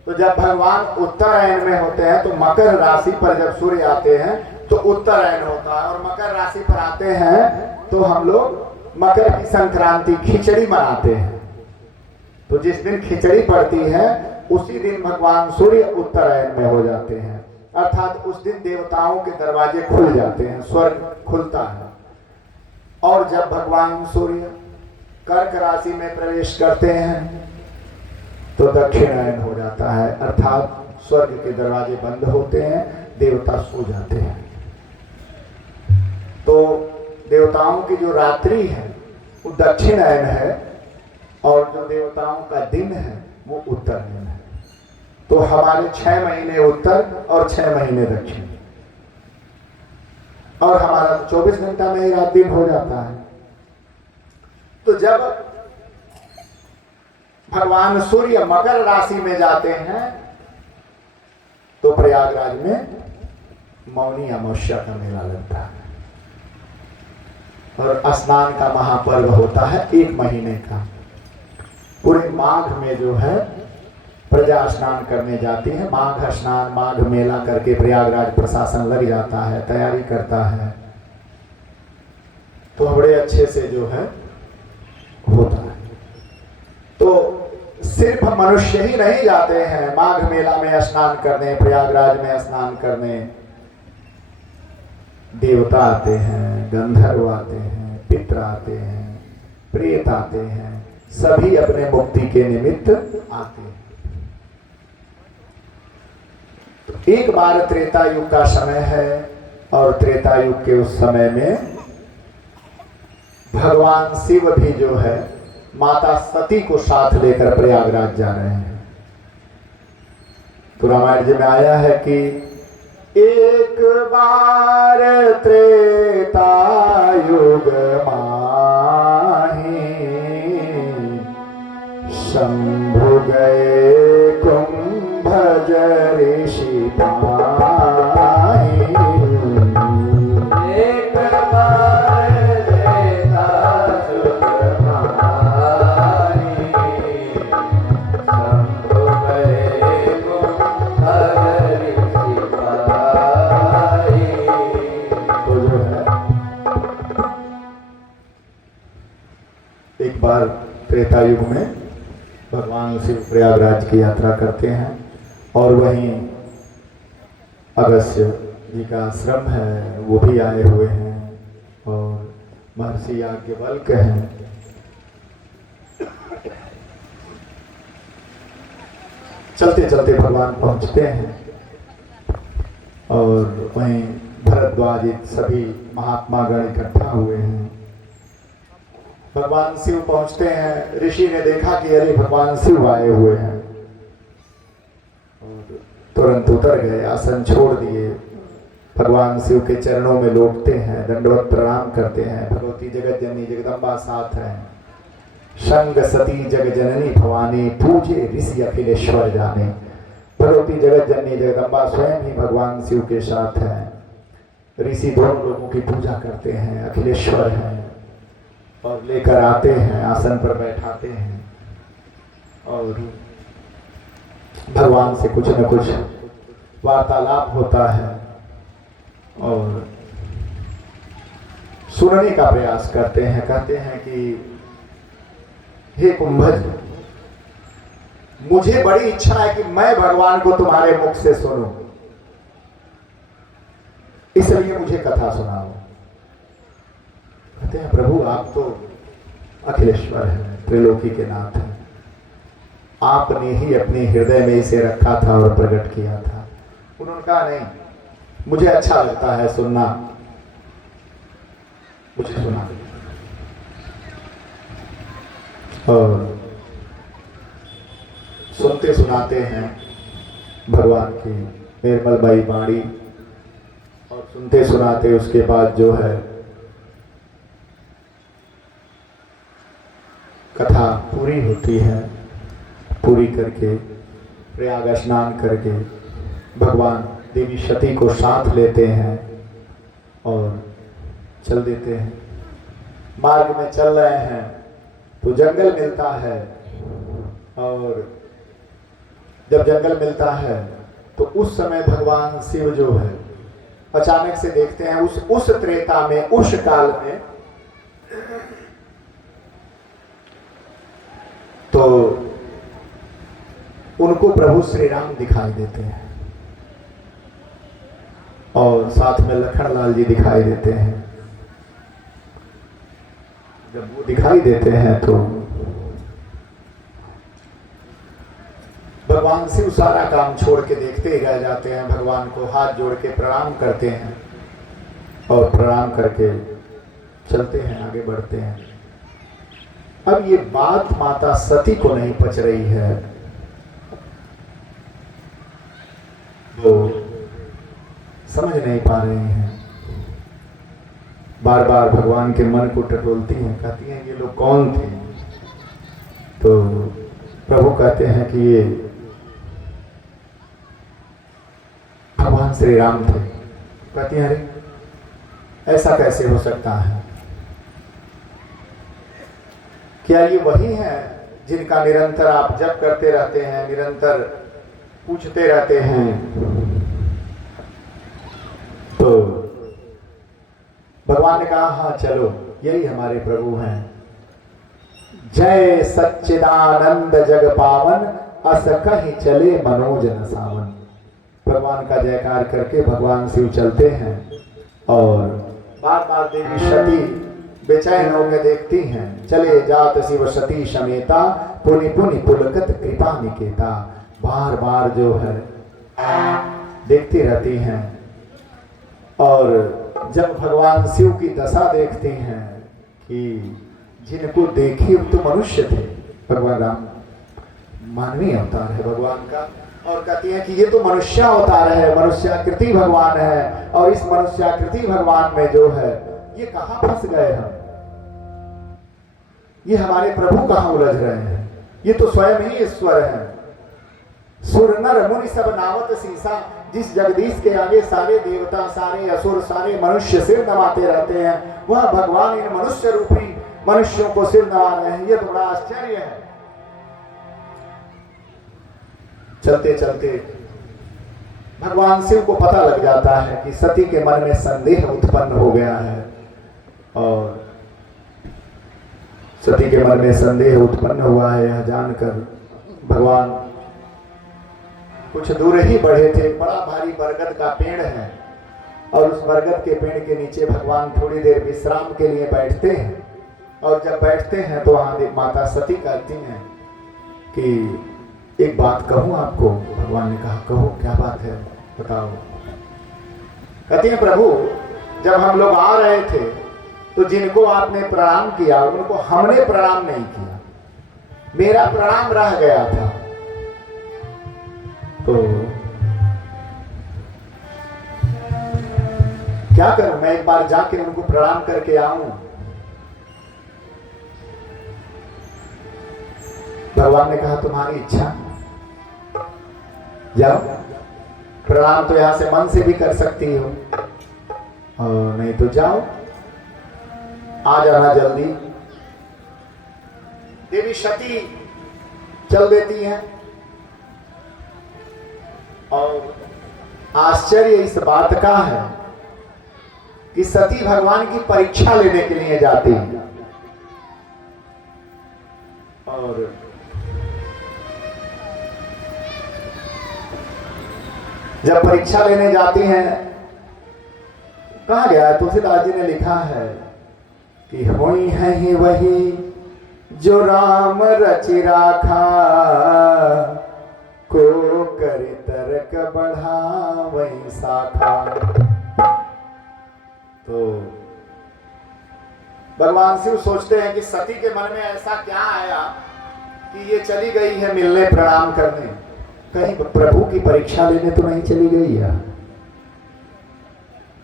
तो जब भगवान उत्तरायण में होते हैं तो मकर राशि पर जब सूर्य आते हैं तो उत्तरायण होता है, और मकर राशि पर आते हैं तो हम लोग मकर की संक्रांति खिचड़ी मनाते हैं। तो जिस दिन खिचड़ी पड़ती है उसी दिन भगवान सूर्य उत्तरायण में हो जाते हैं, अर्थात उस दिन देवताओं के दरवाजे खुल जाते हैं, स्वर्ग खुलता है। और जब भगवान सूर्य कर्क राशि में प्रवेश करते हैं तो दक्षिणायन हो जाता है, अर्थात स्वर्ग के दरवाजे बंद होते हैं, देवता सो जाते हैं। तो देवताओं की जो रात्रि है वो दक्षिणायन है और जो देवताओं का दिन है वो उत्तरायण है। तो हमारे 6 महीने उत्तर और 6 महीने दक्षिण, और हमारा 24 घंटा में ही रात दिन हो जाता है। तो जब भगवान सूर्य मकर राशि में जाते हैं तो प्रयागराज में मौनी अमावस्या का मेला लगता है और स्नान का महापर्व होता है 1 महीने का। पूरे माघ में जो है प्रजा स्नान करने जाती है, माघ स्नान माघ मेला करके प्रयागराज प्रशासन लग जाता है, तैयारी करता है, तो बड़े अच्छे से जो है होता है। तो सिर्फ मनुष्य ही नहीं जाते हैं माघ मेला में स्नान करने, प्रयागराज में स्नान करने, देवता आते हैं, गंधर्व आते हैं, पितर आते हैं, प्रेत आते हैं, सभी अपने मुक्ति के निमित्त आते हैं। तो एक बार त्रेता युग का समय है और त्रेता युग के उस समय में भगवान शिव भी जो है माता सती को साथ लेकर प्रयागराज जा रहे हैं। तो रामायण जी में आया है कि एक बार त्रेता युग माही शंभु गए कुंभज ऋषि पाही। एक बार त्रेता युग माही शंभु गए कुंभज ऋषि पाही। तो जो है एक बार त्रेता युग में भगवान शिव प्रयागराज की यात्रा करते हैं और वहीं अगस्त्य जी का आश्रम है वो भी आए हुए हैं और महर्षि याज्ञवल्क्य हैं। चलते चलते भगवान पहुंचते हैं और वहीं भरद्वाज सभी महात्मा गण इकट्ठा हुए हैं। भगवान शिव पहुंचते हैं, ऋषि ने देखा कि अरे भगवान शिव आए हुए हैं और तुरंत उतर गए, आसन छोड़ दिए, भगवान शिव के चरणों में लौटते हैं, दंडवत प्रणाम करते हैं। भगवती जगत जननी जगदम्बा साथ है, संग सती जग जननी भवानी पूजे ऋषि अखिलेश्वर जाने। भगवती जगत जननी जगदम्बा स्वयं ही भगवान शिव के साथ है, ऋषि दोनों लोगों की पूजा करते हैं, अखिलेश्वर हैं और लेकर आते हैं, आसन पर बैठाते हैं और भगवान से कुछ न कुछ वार्तालाप होता है और सुनने का प्रयास करते हैं। कहते हैं कि हे कुंभज, मुझे बड़ी इच्छा है कि मैं भगवान को तुम्हारे मुख से सुनूं, इसलिए मुझे कथा सुनाओ। कहते हैं प्रभु आप तो अखिलेश्वर हैं, त्रिलोकी के नाथ हैं, आपने ही अपने हृदय में इसे रखा था और प्रकट किया था। उन्होंने कहा नहीं, मुझे अच्छा लगता है सुनना, मुझे सुना। और सुनते सुनाते हैं भगवान की निर्मलमयी वाणी और सुनते सुनाते उसके बाद जो है कथा पूरी होती है। पूरी करके प्रयाग स्नान करके भगवान देवी सती को साथ लेते हैं और चल देते हैं। मार्ग में चल रहे हैं तो जंगल मिलता है, और जब जंगल मिलता है तो उस समय भगवान शिव जो है अचानक से देखते हैं उस त्रेता में, उस काल में, तो उनको प्रभु श्री राम दिखाई देते हैं और साथ में लखन लाल जी दिखाई देते हैं। जब वो दिखाई देते हैं तो भगवान शिव सारा काम छोड़ के देखते ही रह जाते हैं, भगवान को हाथ जोड़ के प्रणाम करते हैं और प्रणाम करके चलते हैं, आगे बढ़ते हैं। अब ये बात माता सती को नहीं पच रही है, वो समझ नहीं पा रही हैं। बार बार भगवान के मन को टटोलती हैं, कहती हैं ये लोग कौन थे? तो प्रभु कहते हैं कि ये भगवान श्री राम थे। कहती हैं अरे ऐसा कैसे हो सकता है? क्या ये वही हैं जिनका निरंतर आप जप करते रहते हैं, निरंतर पूछते रहते हैं? तो भगवान ने कहा हाँ चलो, यही हमारे प्रभु हैं। जय सच्चिदानंद जग पावन, अस कहीं चले मनोज न सावन। भगवान का जयकार करके भगवान शिव चलते हैं और बार बार देवी सती बेचैन होकर देखती हैं। चले जात शिव सती समेता, पुनि पुनि पुलकत कृपा निकेता। बार बार जो है देखती रहती हैं और जब भगवान शिव की दशा देखती हैं कि जिनको देखी तो मनुष्य थे, भगवान राम मानवीय अवतार है भगवान का, और कहती है कि ये तो मनुष्य अवतार है, मनुष्याकृति भगवान है, और इस मनुष्याकृति भगवान में जो है ये कहाँ फंस गए हम? ये हमारे प्रभु कहाँ उलझ रहे हैं? ये तो स्वयं ही ईश्वर है। सुर नर मुनि सब नावत सीसा। जिस जगदीश के आगे सारे देवता, सारे असुर, सारे मनुष्य सिर नवाते रहते हैं, वह भगवान इन मनुष्य रूपी मनुष्यों को सिर नवा रहे हैं। ये तो बड़ा आश्चर्य है। चलते चलते भगवान शिव को पता लग जाता है कि सती के मन में संदेह उत्पन्न हो गया है, और सती के मन में संदेह उत्पन्न हुआ है यह जानकर भगवान कुछ दूर ही बढ़े थे। बड़ा भारी बरगद का पेड़ है और उस बरगद के पेड़ के नीचे भगवान थोड़ी देर विश्राम के लिए बैठते हैं, और जब बैठते हैं तो वहां माता सती कहती हैं कि एक बात कहूं आपको। भगवान ने कहा कहो, क्या बात है बताओ। कहती हैं प्रभु, जब हम लोग आ रहे थे तो जिनको आपने प्रणाम किया उनको हमने प्रणाम नहीं किया, मेरा प्रणाम रह गया था। तो क्या करूं, मैं एक बार जाके उनको प्रणाम करके आऊं। भगवान ने कहा तुम्हारी इच्छा, जाओ। प्रणाम तो यहां से मन से भी कर सकती हो, और नहीं तो जाओ, आ जाना जल्दी। देवी सती चल देती हैं, और आश्चर्य इस बात का है कि सती भगवान की परीक्षा लेने के लिए जाती है, और जब परीक्षा लेने जाती हैं, कहा गया है, तुलसीदास जी ने लिखा है कि होई है ही वही जो राम रचि राखा, को करे तरक बढ़ा वही शाखा। तो भगवान शिव सोचते हैं कि सती के मन में ऐसा क्या आया कि ये चली गई है मिलने प्रणाम करने, कहीं प्रभु की परीक्षा लेने तो नहीं चली गई है,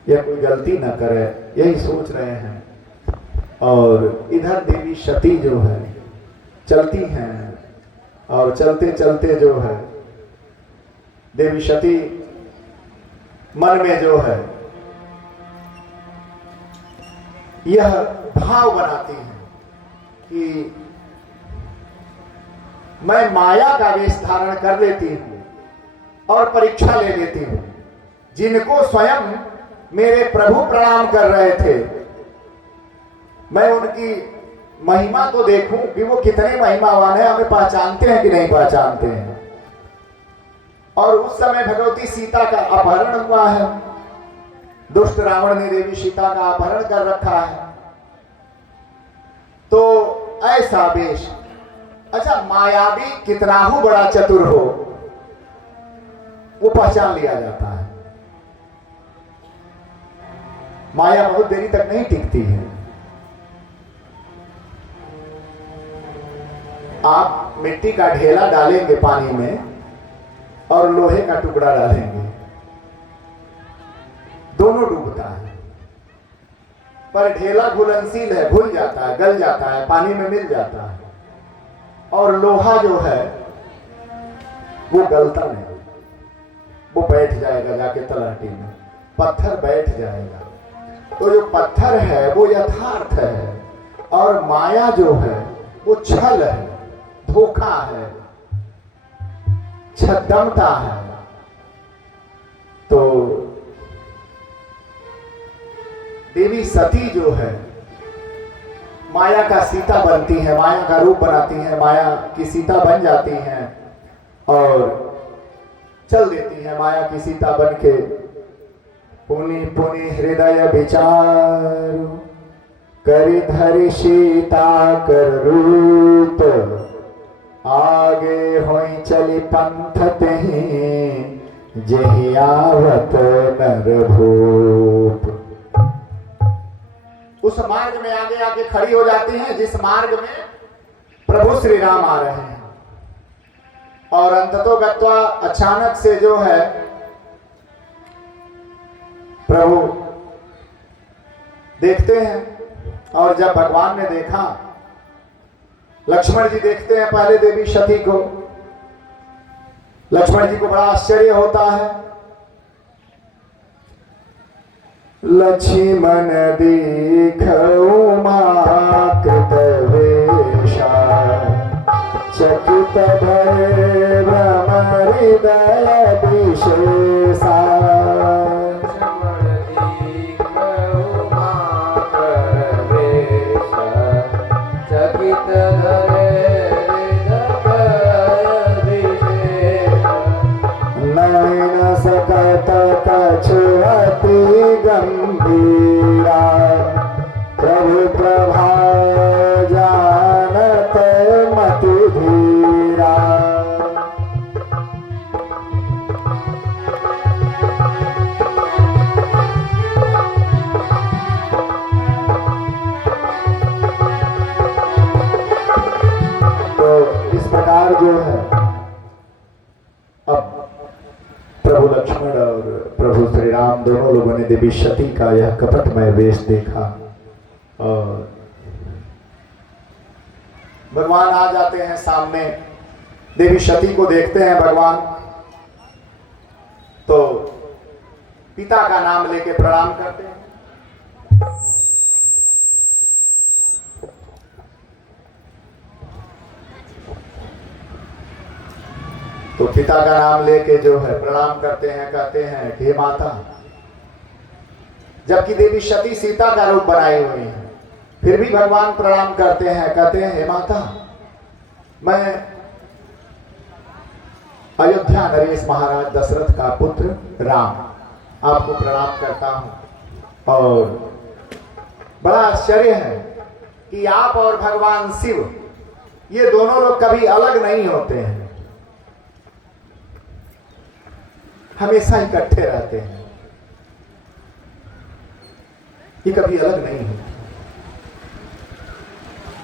या कोई गलती ना करे, यही सोच रहे हैं। और इधर देवी सती जो है चलती हैं, और चलते चलते जो है देवी सती मन में जो है यह भाव बनाती हैं कि मैं माया का वेश धारण कर लेती हूं और परीक्षा ले लेती हूं। जिनको स्वयं मेरे प्रभु प्रणाम कर रहे थे, मैं उनकी महिमा तो देखूं कि वो कितने महिमावान है, हमें पहचानते हैं कि नहीं पहचानते हैं। और उस समय भगवती सीता का अपहरण हुआ है, दुष्ट रावण ने देवी सीता का अपहरण कर रखा है। तो ऐसा वेश, अच्छा मायावी कितना ही बड़ा चतुर हो वो पहचान लिया जाता है। माया बहुत देरी तक नहीं टिकती है। आप मिट्टी का ढेला डालेंगे पानी में और लोहे का टुकड़ा डालेंगे, दोनों डूबता है, पर ढेला घुलनशील है, घुल जाता है, गल जाता है, पानी में मिल जाता है। और लोहा जो है वो गलता नहीं, वो बैठ जाएगा जाके तलहटी में, पत्थर बैठ जाएगा। तो जो पत्थर है वो यथार्थ है और माया जो है वो छल है, धोखा है, छद्मता है। तो देवी सती जो है माया का सीता बनती है, माया का रूप बनाती है, माया की सीता बन जाती हैं और चल देती है माया की सीता बन के। पुनि पुनि हृदय विचार करि धरि सीता कर रूप, आगे होई चली पंथ तेहि जेहि आवत नर भूप। उस मार्ग में आगे आके खड़ी हो जाती हैं जिस मार्ग में प्रभु श्री राम आ रहे हैं। और अंततोगत्वा अचानक से जो है प्रभु देखते हैं, और जब भगवान ने देखा, लक्ष्मण जी देखते हैं पहले देवी सती को। लक्ष्मण जी को बड़ा आश्चर्य होता है। लक्ष्मण दीखऊ माँ कृत वेशा, चकित भय भ्रम हृदय विशेषा। नयन सकत कछुअति गंभीरा, प्रभु प्रभाव जानत मति धीरा। तो इस प्रकार जो है अब प्रभु लक्ष्मण और प्रभु श्री राम दोनों लोगों ने देवी सती का यह कपटमय वेश देखा और भगवान आ जाते हैं सामने। देवी सती को देखते हैं भगवान तो पिता का नाम लेके प्रणाम करते हैं। तो पिता का नाम लेके जो है प्रणाम करते हैं, कहते हैं कि हे माता। जबकि देवी सती सीता का रूप बनाई हुई है, फिर भी भगवान प्रणाम करते हैं, कहते हैं हे माता, मैं अयोध्या नरेश महाराज दशरथ का पुत्र राम आपको प्रणाम करता हूं। और बड़ा आश्चर्य है कि आप और भगवान शिव ये दोनों लोग कभी अलग नहीं होते हैं, हमेशा इकट्ठे रहते हैं, ये कभी अलग नहीं होते।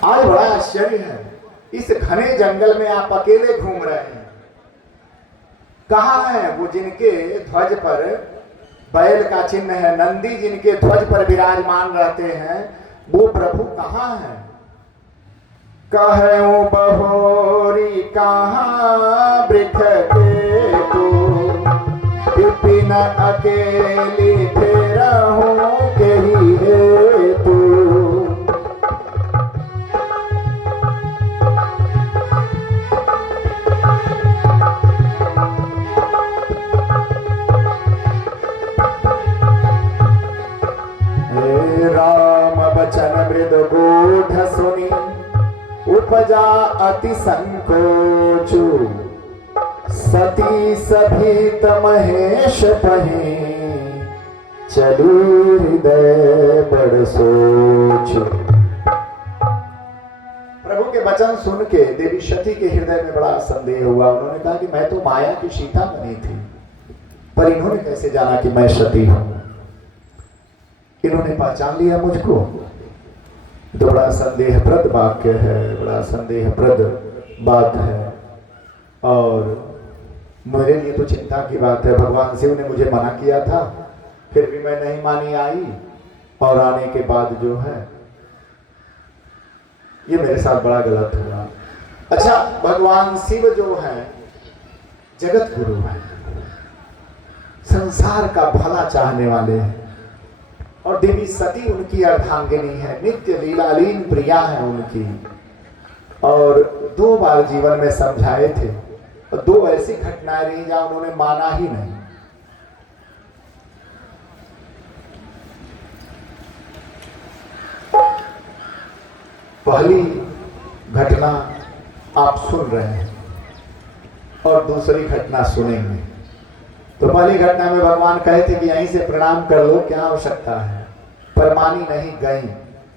आज बड़ा आश्चर्य है, इस घने जंगल में आप अकेले घूम रहे हैं। कहाँ है वो जिनके ध्वज पर बैल का चिन्ह है, नंदी जिनके ध्वज पर विराजमान रहते हैं, वो प्रभु कहाँ है? कहूं बहोरी कहाँ वृक्ष के तो विपिन न अकेली फिर हूँ के ही है तू। राम बचन मृद गूढ़ सुनी उपजा अति संकोचु। सती सभीत महेश पहे चलू हृदय बड़ सोचु। प्रभु के वचन सुन के देवी सती के हृदय में बड़ा संदेह हुआ। उन्होंने कहा कि मैं तो माया की सीता बनी थी, पर इन्होंने कैसे जाना कि मैं सती हूं? इन्होंने पहचान लिया मुझको। तो बड़ा संदेहप्रद वाक्य है, बड़ा संदेहप्रद बात है। और मेरे लिए तो चिंता की बात है। भगवान शिव ने मुझे मना किया था, फिर भी मैं नहीं मानी आई, और आने के बाद जो है ये मेरे साथ बड़ा गलत हुआ। अच्छा, भगवान शिव जो है जगत गुरु है, संसार का भला चाहने वाले हैं, और देवी सती उनकी अर्धांगिनी है, नित्य लीलालीन प्रिया है उनकी। और 2 बार जीवन में समझाए थे, और 2 ऐसी घटनाएं रही जहां उन्होंने माना ही नहीं। पहली घटना आप सुन रहे हैं और दूसरी घटना सुनेंगे। तो पहली घटना में भगवान कहे थे कि यहीं से प्रणाम कर लो, क्या आवश्यकता है, पर मानी नहीं, गई,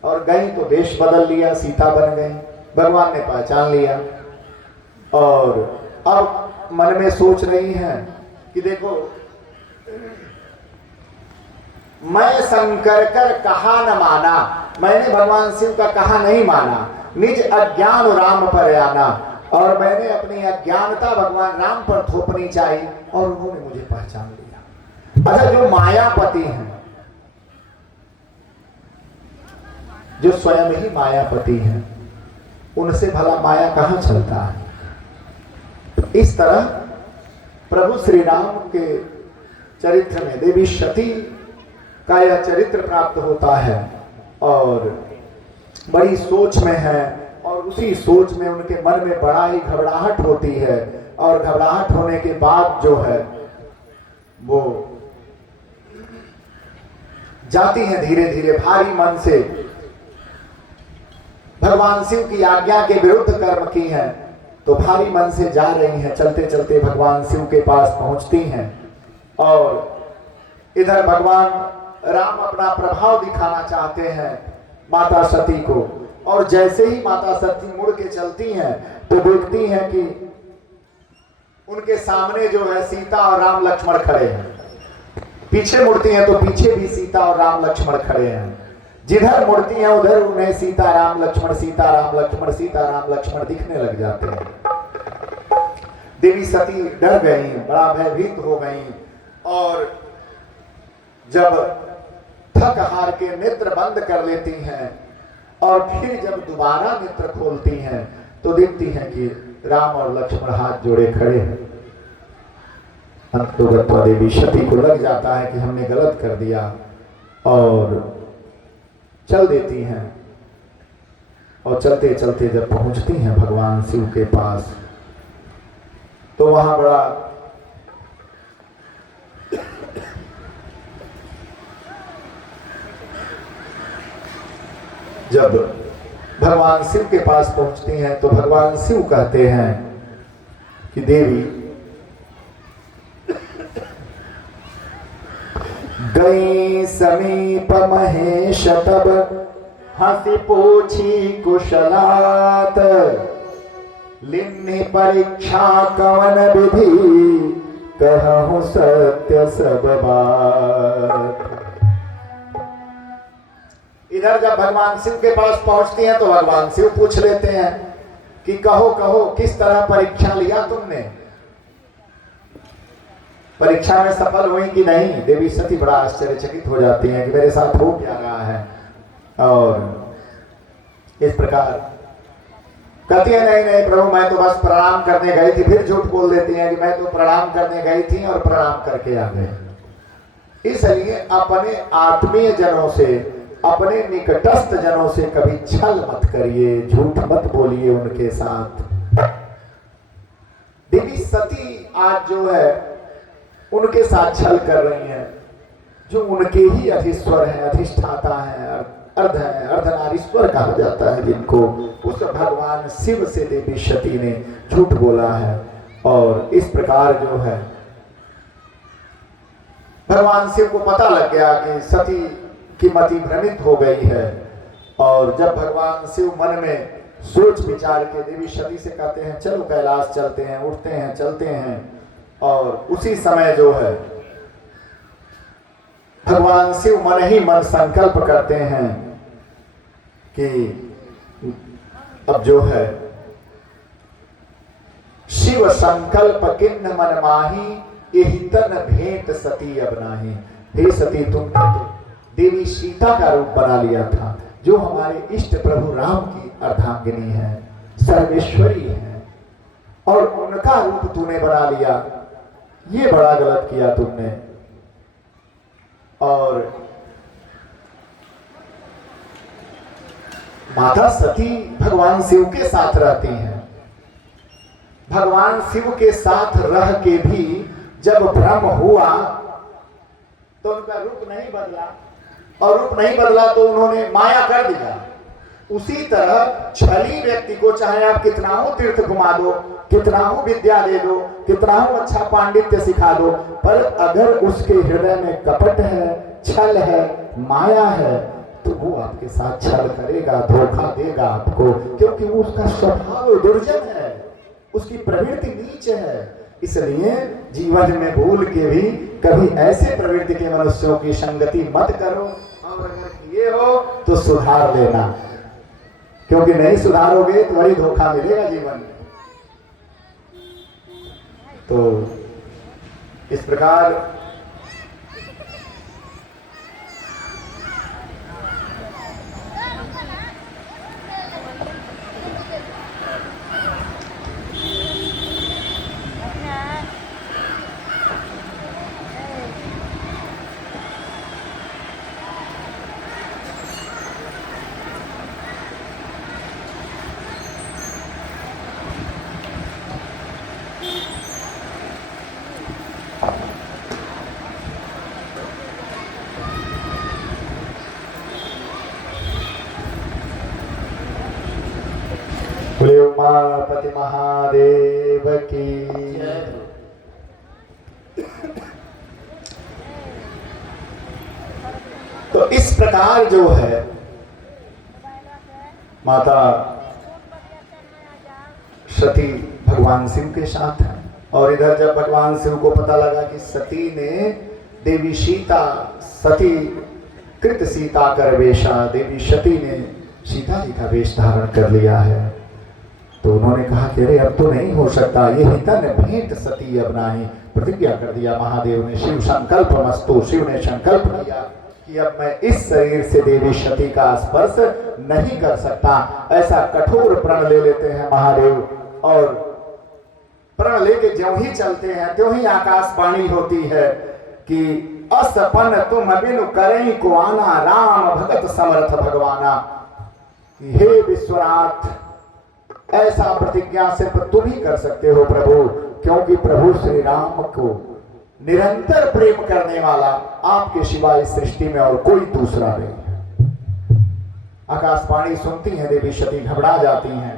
और गई तो वेश बदल लिया, सीता बन गई। भगवान ने पहचान लिया, और अब मन में सोच रही हैं कि देखो, मैं शंकर कर कहा न माना, मैंने भगवान शिव का कहा नहीं माना, निज अज्ञान राम पर आना, और मैंने अपनी अज्ञानता भगवान राम पर थोपनी चाहिए, और उन्होंने मुझे पहचान लिया। अच्छा, जो मायापति हैं, जो स्वयं ही मायापति हैं, उनसे भला माया कहां चलता है? तो इस तरह प्रभु श्री राम के चरित्र में देवी सती का यह चरित्र प्राप्त होता है, और बड़ी सोच में है, और उसी सोच में उनके मन में बड़ा ही घबराहट होती है, और घबराहट होने के बाद जो है वो जाती हैं धीरे धीरे भारी मन से। भगवान शिव की आज्ञा के विरुद्ध कर्म की है, तो भारी मन से जा रही हैं। चलते चलते भगवान शिव के पास पहुंचती हैं, और इधर भगवान राम अपना प्रभाव दिखाना चाहते हैं माता सती को, और जैसे ही माता सती मुड़ के चलती हैं तो देखती हैं कि उनके सामने जो है सीता और राम लक्ष्मण खड़े हैं। पीछे मुड़ती हैं तो पीछे भी सीता और राम लक्ष्मण खड़े हैं। जिधर मुड़ती हैं उधर उन्हें सीता राम लक्ष्मण, सीता राम लक्ष्मण, सीता राम लक्ष्मण दिखने लग जाते हैं। देवी सती डर गई, बड़ा भयभीत हो गई, और जब थक हार के नेत्र बंद कर लेती हैं, और फिर जब दोबारा नेत्र खोलती हैं तो देखती हैं कि राम और लक्ष्मण हाथ जोड़े खड़े हैं। अंतोगत्वा देवी सती को लग जाता है कि हमने गलत कर दिया, और चल देती हैं। और चलते चलते जब पहुंचती हैं भगवान शिव के पास, तो वहां बड़ा जब भगवान शिव के पास पहुंचती हैं तो भगवान शिव कहते हैं कि देवी, गई समीप महेश तब हंसी पूछी कुशलात, लिन्नि परीक्षा कवन विधि कहूँ सत्य सब बात। इधर जब भगवान शिव के पास पहुंचती हैं तो भगवान शिव पूछ लेते हैं कि कहो कहो किस तरह परीक्षा लिया तुमने, परीक्षा में सफल हुई कि नहीं। देवी सती बड़ा आश्चर्यचकित हो जाती हैं कि मेरे साथ हो क्या रहा है, और इस प्रकार कहती है नहीं नहीं प्रभु, मैं तो बस प्रणाम करने गई थी। फिर झूठ बोल देती हैं कि मैं तो प्रणाम करने गई थी और प्रणाम करके आ गए। इसलिए अपने आत्मीय जनों से, अपने निकटस्थ जनों से कभी छल मत करिए, झूठ मत बोलिए उनके साथ। देवी सती आज जो है उनके साथ छल कर रही हैं, जो उनके ही अधीश्वर हैं, अधिष्ठाता हैं, अर्धनारीश्वर कहा जाता है जिनको, उस भगवान शिव से देवी सती ने झूठ बोला है। और इस प्रकार जो है भगवान शिव को पता लग गया कि सती की मति भ्रमित हो गई है। और जब भगवान शिव मन में सोच विचार के देवी सती से कहते हैं चलो कैलाश चलते हैं, उठते हैं, चलते हैं। और उसी समय जो है भगवान शिव मन ही मन संकल्प करते हैं कि अब जो है शिव संकल्प किन्न मन माही, यही तन भेंट सती अब नाही। हे सती, तुमने तो देवी सीता का रूप बना लिया था, जो हमारे इष्ट प्रभु राम की अर्धांगिनी है, सर्वेश्वरी है, और उनका रूप तूने बना लिया। ये बड़ा गलत किया तुमने। और माता सती भगवान शिव के साथ रहती हैं। भगवान शिव के साथ रह के भी जब भ्रम हुआ तो उनका रूप नहीं बदला, और रूप नहीं बदला तो उन्होंने माया कर दिया। उसी तरह छली व्यक्ति को चाहे आप कितना हो तीर्थ घुमा दो, कितना हो विद्या दे दो, कितना हो अच्छा पांडित्य सिखा दो, पर अगर उसके हृदय में कपट है, छल है, माया है, तो वो आपके साथ छल करेगा, धोखा देगा आपको, क्योंकि वो उसका स्वभाव दुर्जन है, उसकी प्रवृत्ति नीच है। इसलिए जीवन में भूल के भी कभी ऐसे प्रवृत्ति के मनुष्यों की संगति मत करो, और अगर किए हो तो सुधार लेना, क्योंकि नहीं सुधारोगे तो वही धोखा मिलेगा जीवन में। तो इस प्रकार उमापति महादेव की। तो इस प्रकार जो है माता सती भगवान शिव के साथ है। और इधर जब भगवान शिव को पता लगा कि सती ने देवी सीता, सती कृत सीता कर वेशा, देवी सती ने सीता जी का वेश धारण कर लिया है, तो उन्होंने कहा कि अरे अब तो नहीं हो सकता, ये हितन भेंट सती अब नाही। प्रतिज्ञा कर दिया महादेव ने, शिव संकल्प मस्तु, शिव ने संकल्प किया कि अब मैं इस शरीर से देवी सती का स्पर्श नहीं कर सकता। ऐसा कठोर प्रण ले लेते हैं महादेव, और प्रण लेके ज्यों ही चलते हैं त्यों ही आकाशवाणी होती है कि असपन तुम बिनु करई को आना, राम भगत समर्थ भगवाना। हे विश्वनाथ, ऐसा प्रतिज्ञा सिर्फ तुम ही कर सकते हो प्रभु, क्योंकि प्रभु श्री राम को निरंतर प्रेम करने वाला आपके सिवा इस सृष्टि में और कोई दूसरा नहीं है। आकाशवाणी सुनती हैं देवी सती, घबरा जाती हैं,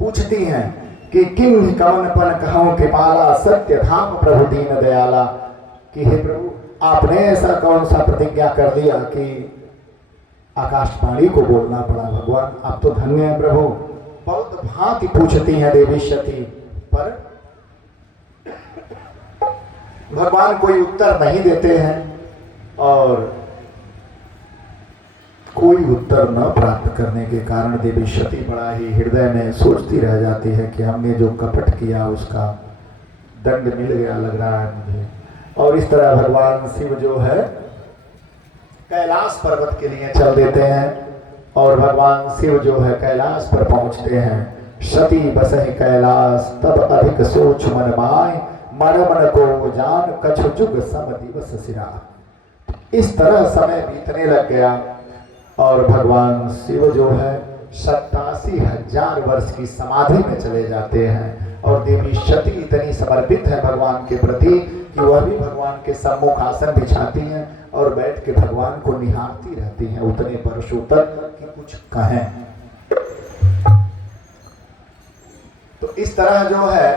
पूछती हैं कि किन कवन पन कहूं कृपाला, सत्य धाम प्रभु दीन दयाला। कि हे प्रभु, आपने ऐसा कौन सा प्रतिज्ञा कर दिया कि आकाशवाणी को बोलना पड़ा। भगवान आप तो धन्य है प्रभु। बहुत भांति पूछती हैं देवी सती, पर भगवान कोई उत्तर नहीं देते हैं, और कोई उत्तर न प्राप्त करने के कारण देवी सती बड़ा ही हृदय में सोचती रह जाती है कि हमने जो कपट किया उसका दंड मिल गया लग रहा है मुझे। और इस तरह भगवान शिव जो है कैलाश पर्वत के लिए चल देते हैं, और भगवान शिव जो है कैलाश पर पहुंचते हैं। सती बसहि कैलाश तब अधिक सोच मन माय, मरमन को जान कछु जुग सम दिवस सिरा। इस तरह समय बीतने लग गया और भगवान शिव जो है 87,000 वर्ष की समाधि में चले जाते हैं। और देवी सती इतनी समर्पित है भगवान के प्रति कि वह भी भगवान के सम्मुख आसन बिछाती हैं और बैठ के भगवान को निहारती रहती हैं उतने वर्षों तक कि कुछ कहें। तो इस तरह जो है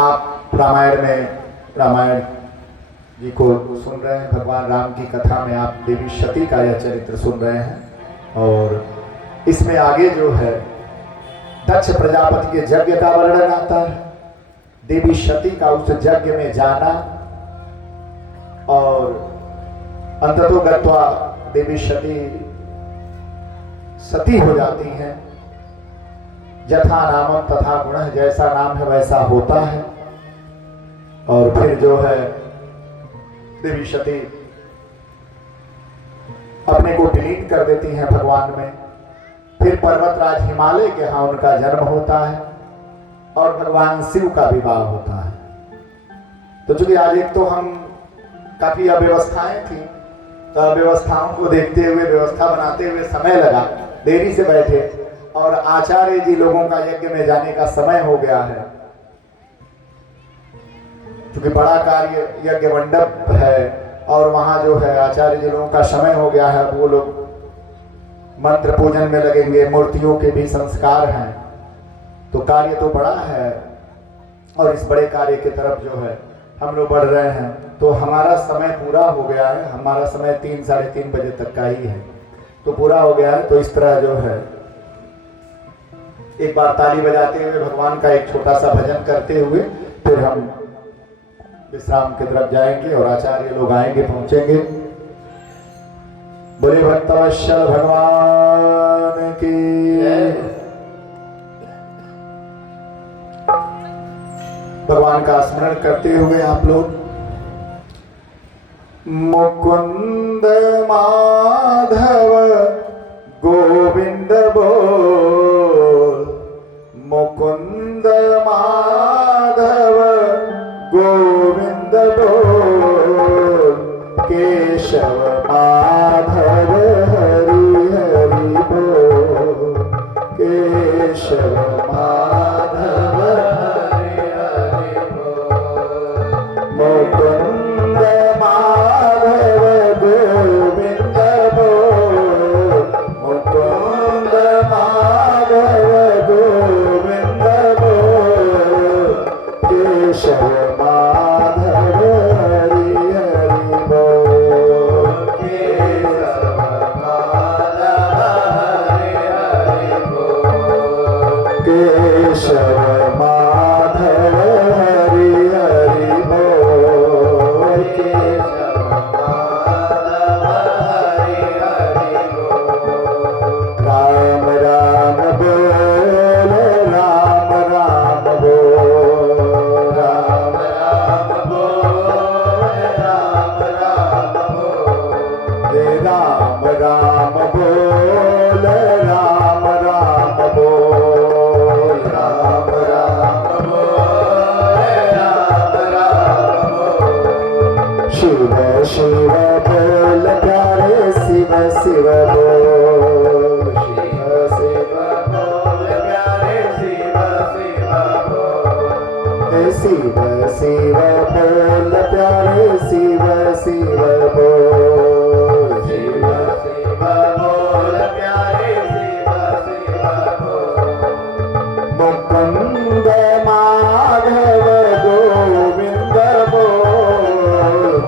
आप रामायण जी को सुन रहे हैं। भगवान राम की कथा में आप देवी सती का यह चरित्र सुन रहे हैं। और इसमें आगे जो है दक्ष प्रजापति के यज्ञ का वर्णन आता है, देवी सती का उस यज्ञ में जाना और अंततो गत्वा देवी सती हो जाती हैं। यथा नामम तथा गुणः, जैसा नाम है वैसा होता है। और फिर जो है देवी सती अपने को विलीन कर देती हैं भगवान में। फिर पर्वतराज हिमालय के यहाँ उनका जन्म होता है और भगवान शिव का विवाह होता है। तो चूंकि आज एक तो हम काफी अव्यवस्थाएं थी, तो अव्यवस्थाओं को देखते हुए व्यवस्था बनाते हुए समय लगा, देरी से बैठे और आचार्य जी लोगों का यज्ञ में जाने का समय हो गया है। क्योंकि बड़ा कार्य यज्ञ मंडप है और वहां जो है आचार्य जी लोगों का समय हो गया है। वो लोग मंत्र पूजन में लगेंगे, मूर्तियों के भी संस्कार हैं, तो कार्य तो बड़ा है और इस बड़े कार्य की तरफ जो है हम लोग बढ़ रहे हैं। तो हमारा समय पूरा हो गया है, हमारा समय 3 साढ़े 3 बजे तक का ही है, तो पूरा हो गया है। तो इस तरह जो है एक बार ताली बजाते हुए भगवान का एक छोटा सा भजन करते हुए फिर हम विश्राम की तरफ जाएंगे और आचार्य लोग आएंगे, पहुंचेंगे। बोले भक्तवत्सल भगवान की। भगवान का स्मरण करते हुए आप लोग मुकुंद माधव गोविंद बोल, मुकुंद माधव गोविंद बोल, केशव माधव हरि हरि बोल, केशव माधव हरि हरि बोल, मुकुंद माधव गोविंद बोल, मुकुंद माधव गोविंद बोल, केशव माधव हरि हरि बोल, केशव माधव हरि हरि बोल, केशव माधव हरि हरि बोल, केशव माधव हरि हरि बोल। राम राम बोल, राम राम बोल, राम राम बोल, राम राम बोल, राम राम बोल, राम राम बोल, राम राम बोल, राम राम बोल। शिव शिव बोल प्यारे शिव शिव बोल, शिव शिव बोल प्यारे शिव शिव बोल, शिव शिव बोल प्यारे शिव शिव बोल, शिव शिव बोल प्यारे शिव शिव बोल। मुकुंद माधव गोविंद बोल,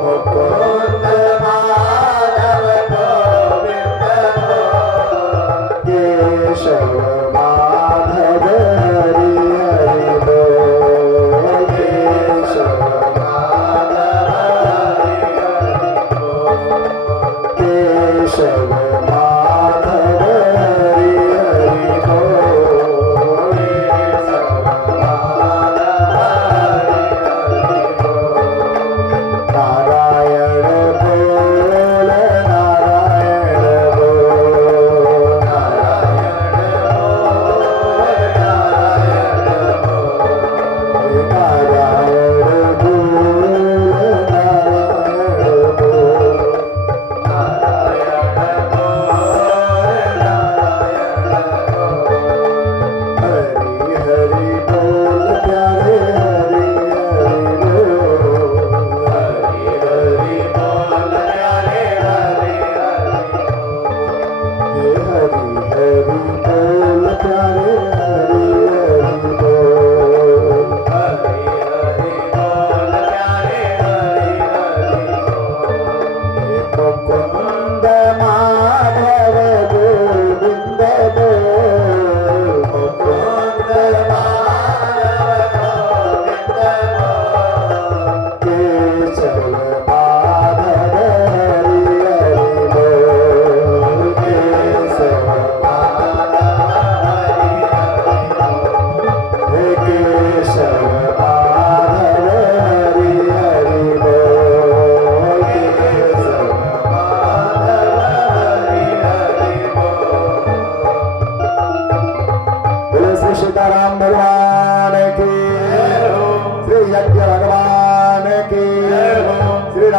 मुकुंद माधव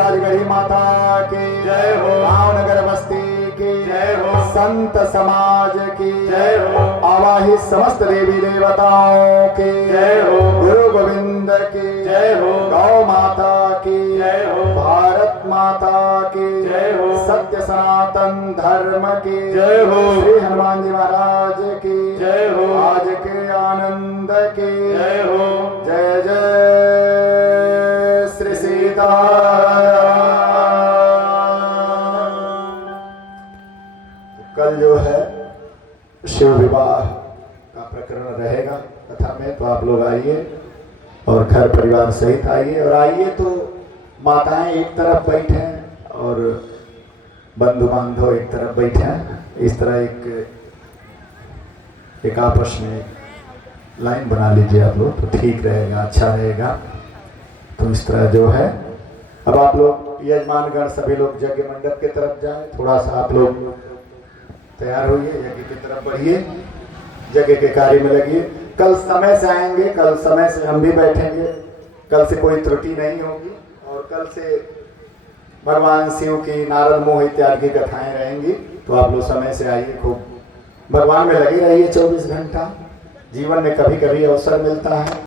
राजगढ़ी माता की जय हो। भावनगर बस्ती की जय हो। संत समाज की जय हो। आवाहित समस्त देवी देवताओं की जय हो। गुरु गोविंद की जय हो। गौ माता की जय हो। भारत माता की जय हो। सत्य सनातन धर्म की जय हो। श्री हनुमान जी महाराज की जय हो। आज के आनंद की जय हो। जय जय श्री सीताराम। कल जो है शिव विवाह का प्रकरण रहेगा कथा में, तो आप लोग आइए और घर परिवार सहित आइए। और आइए तो माताएं एक तरफ बैठे और बंधु बांधव एक तरफ बैठे हैं। इस तरह एक आपस में लाइन बना लीजिए आप लोग, तो ठीक रहेगा, अच्छा रहेगा। तो इस तरह जो है, अब आप लोग यजमानगण सभी लोग यज्ञ मंडप की तरफ जाएं। थोड़ा सा आप लोग तैयार होइए, यज्ञ की तरफ बढ़िए, यज्ञ के कार्य में लगिए। कल समय से आएंगे, कल समय से हम भी बैठेंगे, कल से कोई त्रुटि नहीं होगी। और कल से भगवान शिव की नारद मोह इत्यादि की कथाएं रहेंगी। तो आप लोग समय से आइए, खूब भगवान में लगे रहिए 24 घंटा। जीवन में कभी कभी अवसर मिलता है।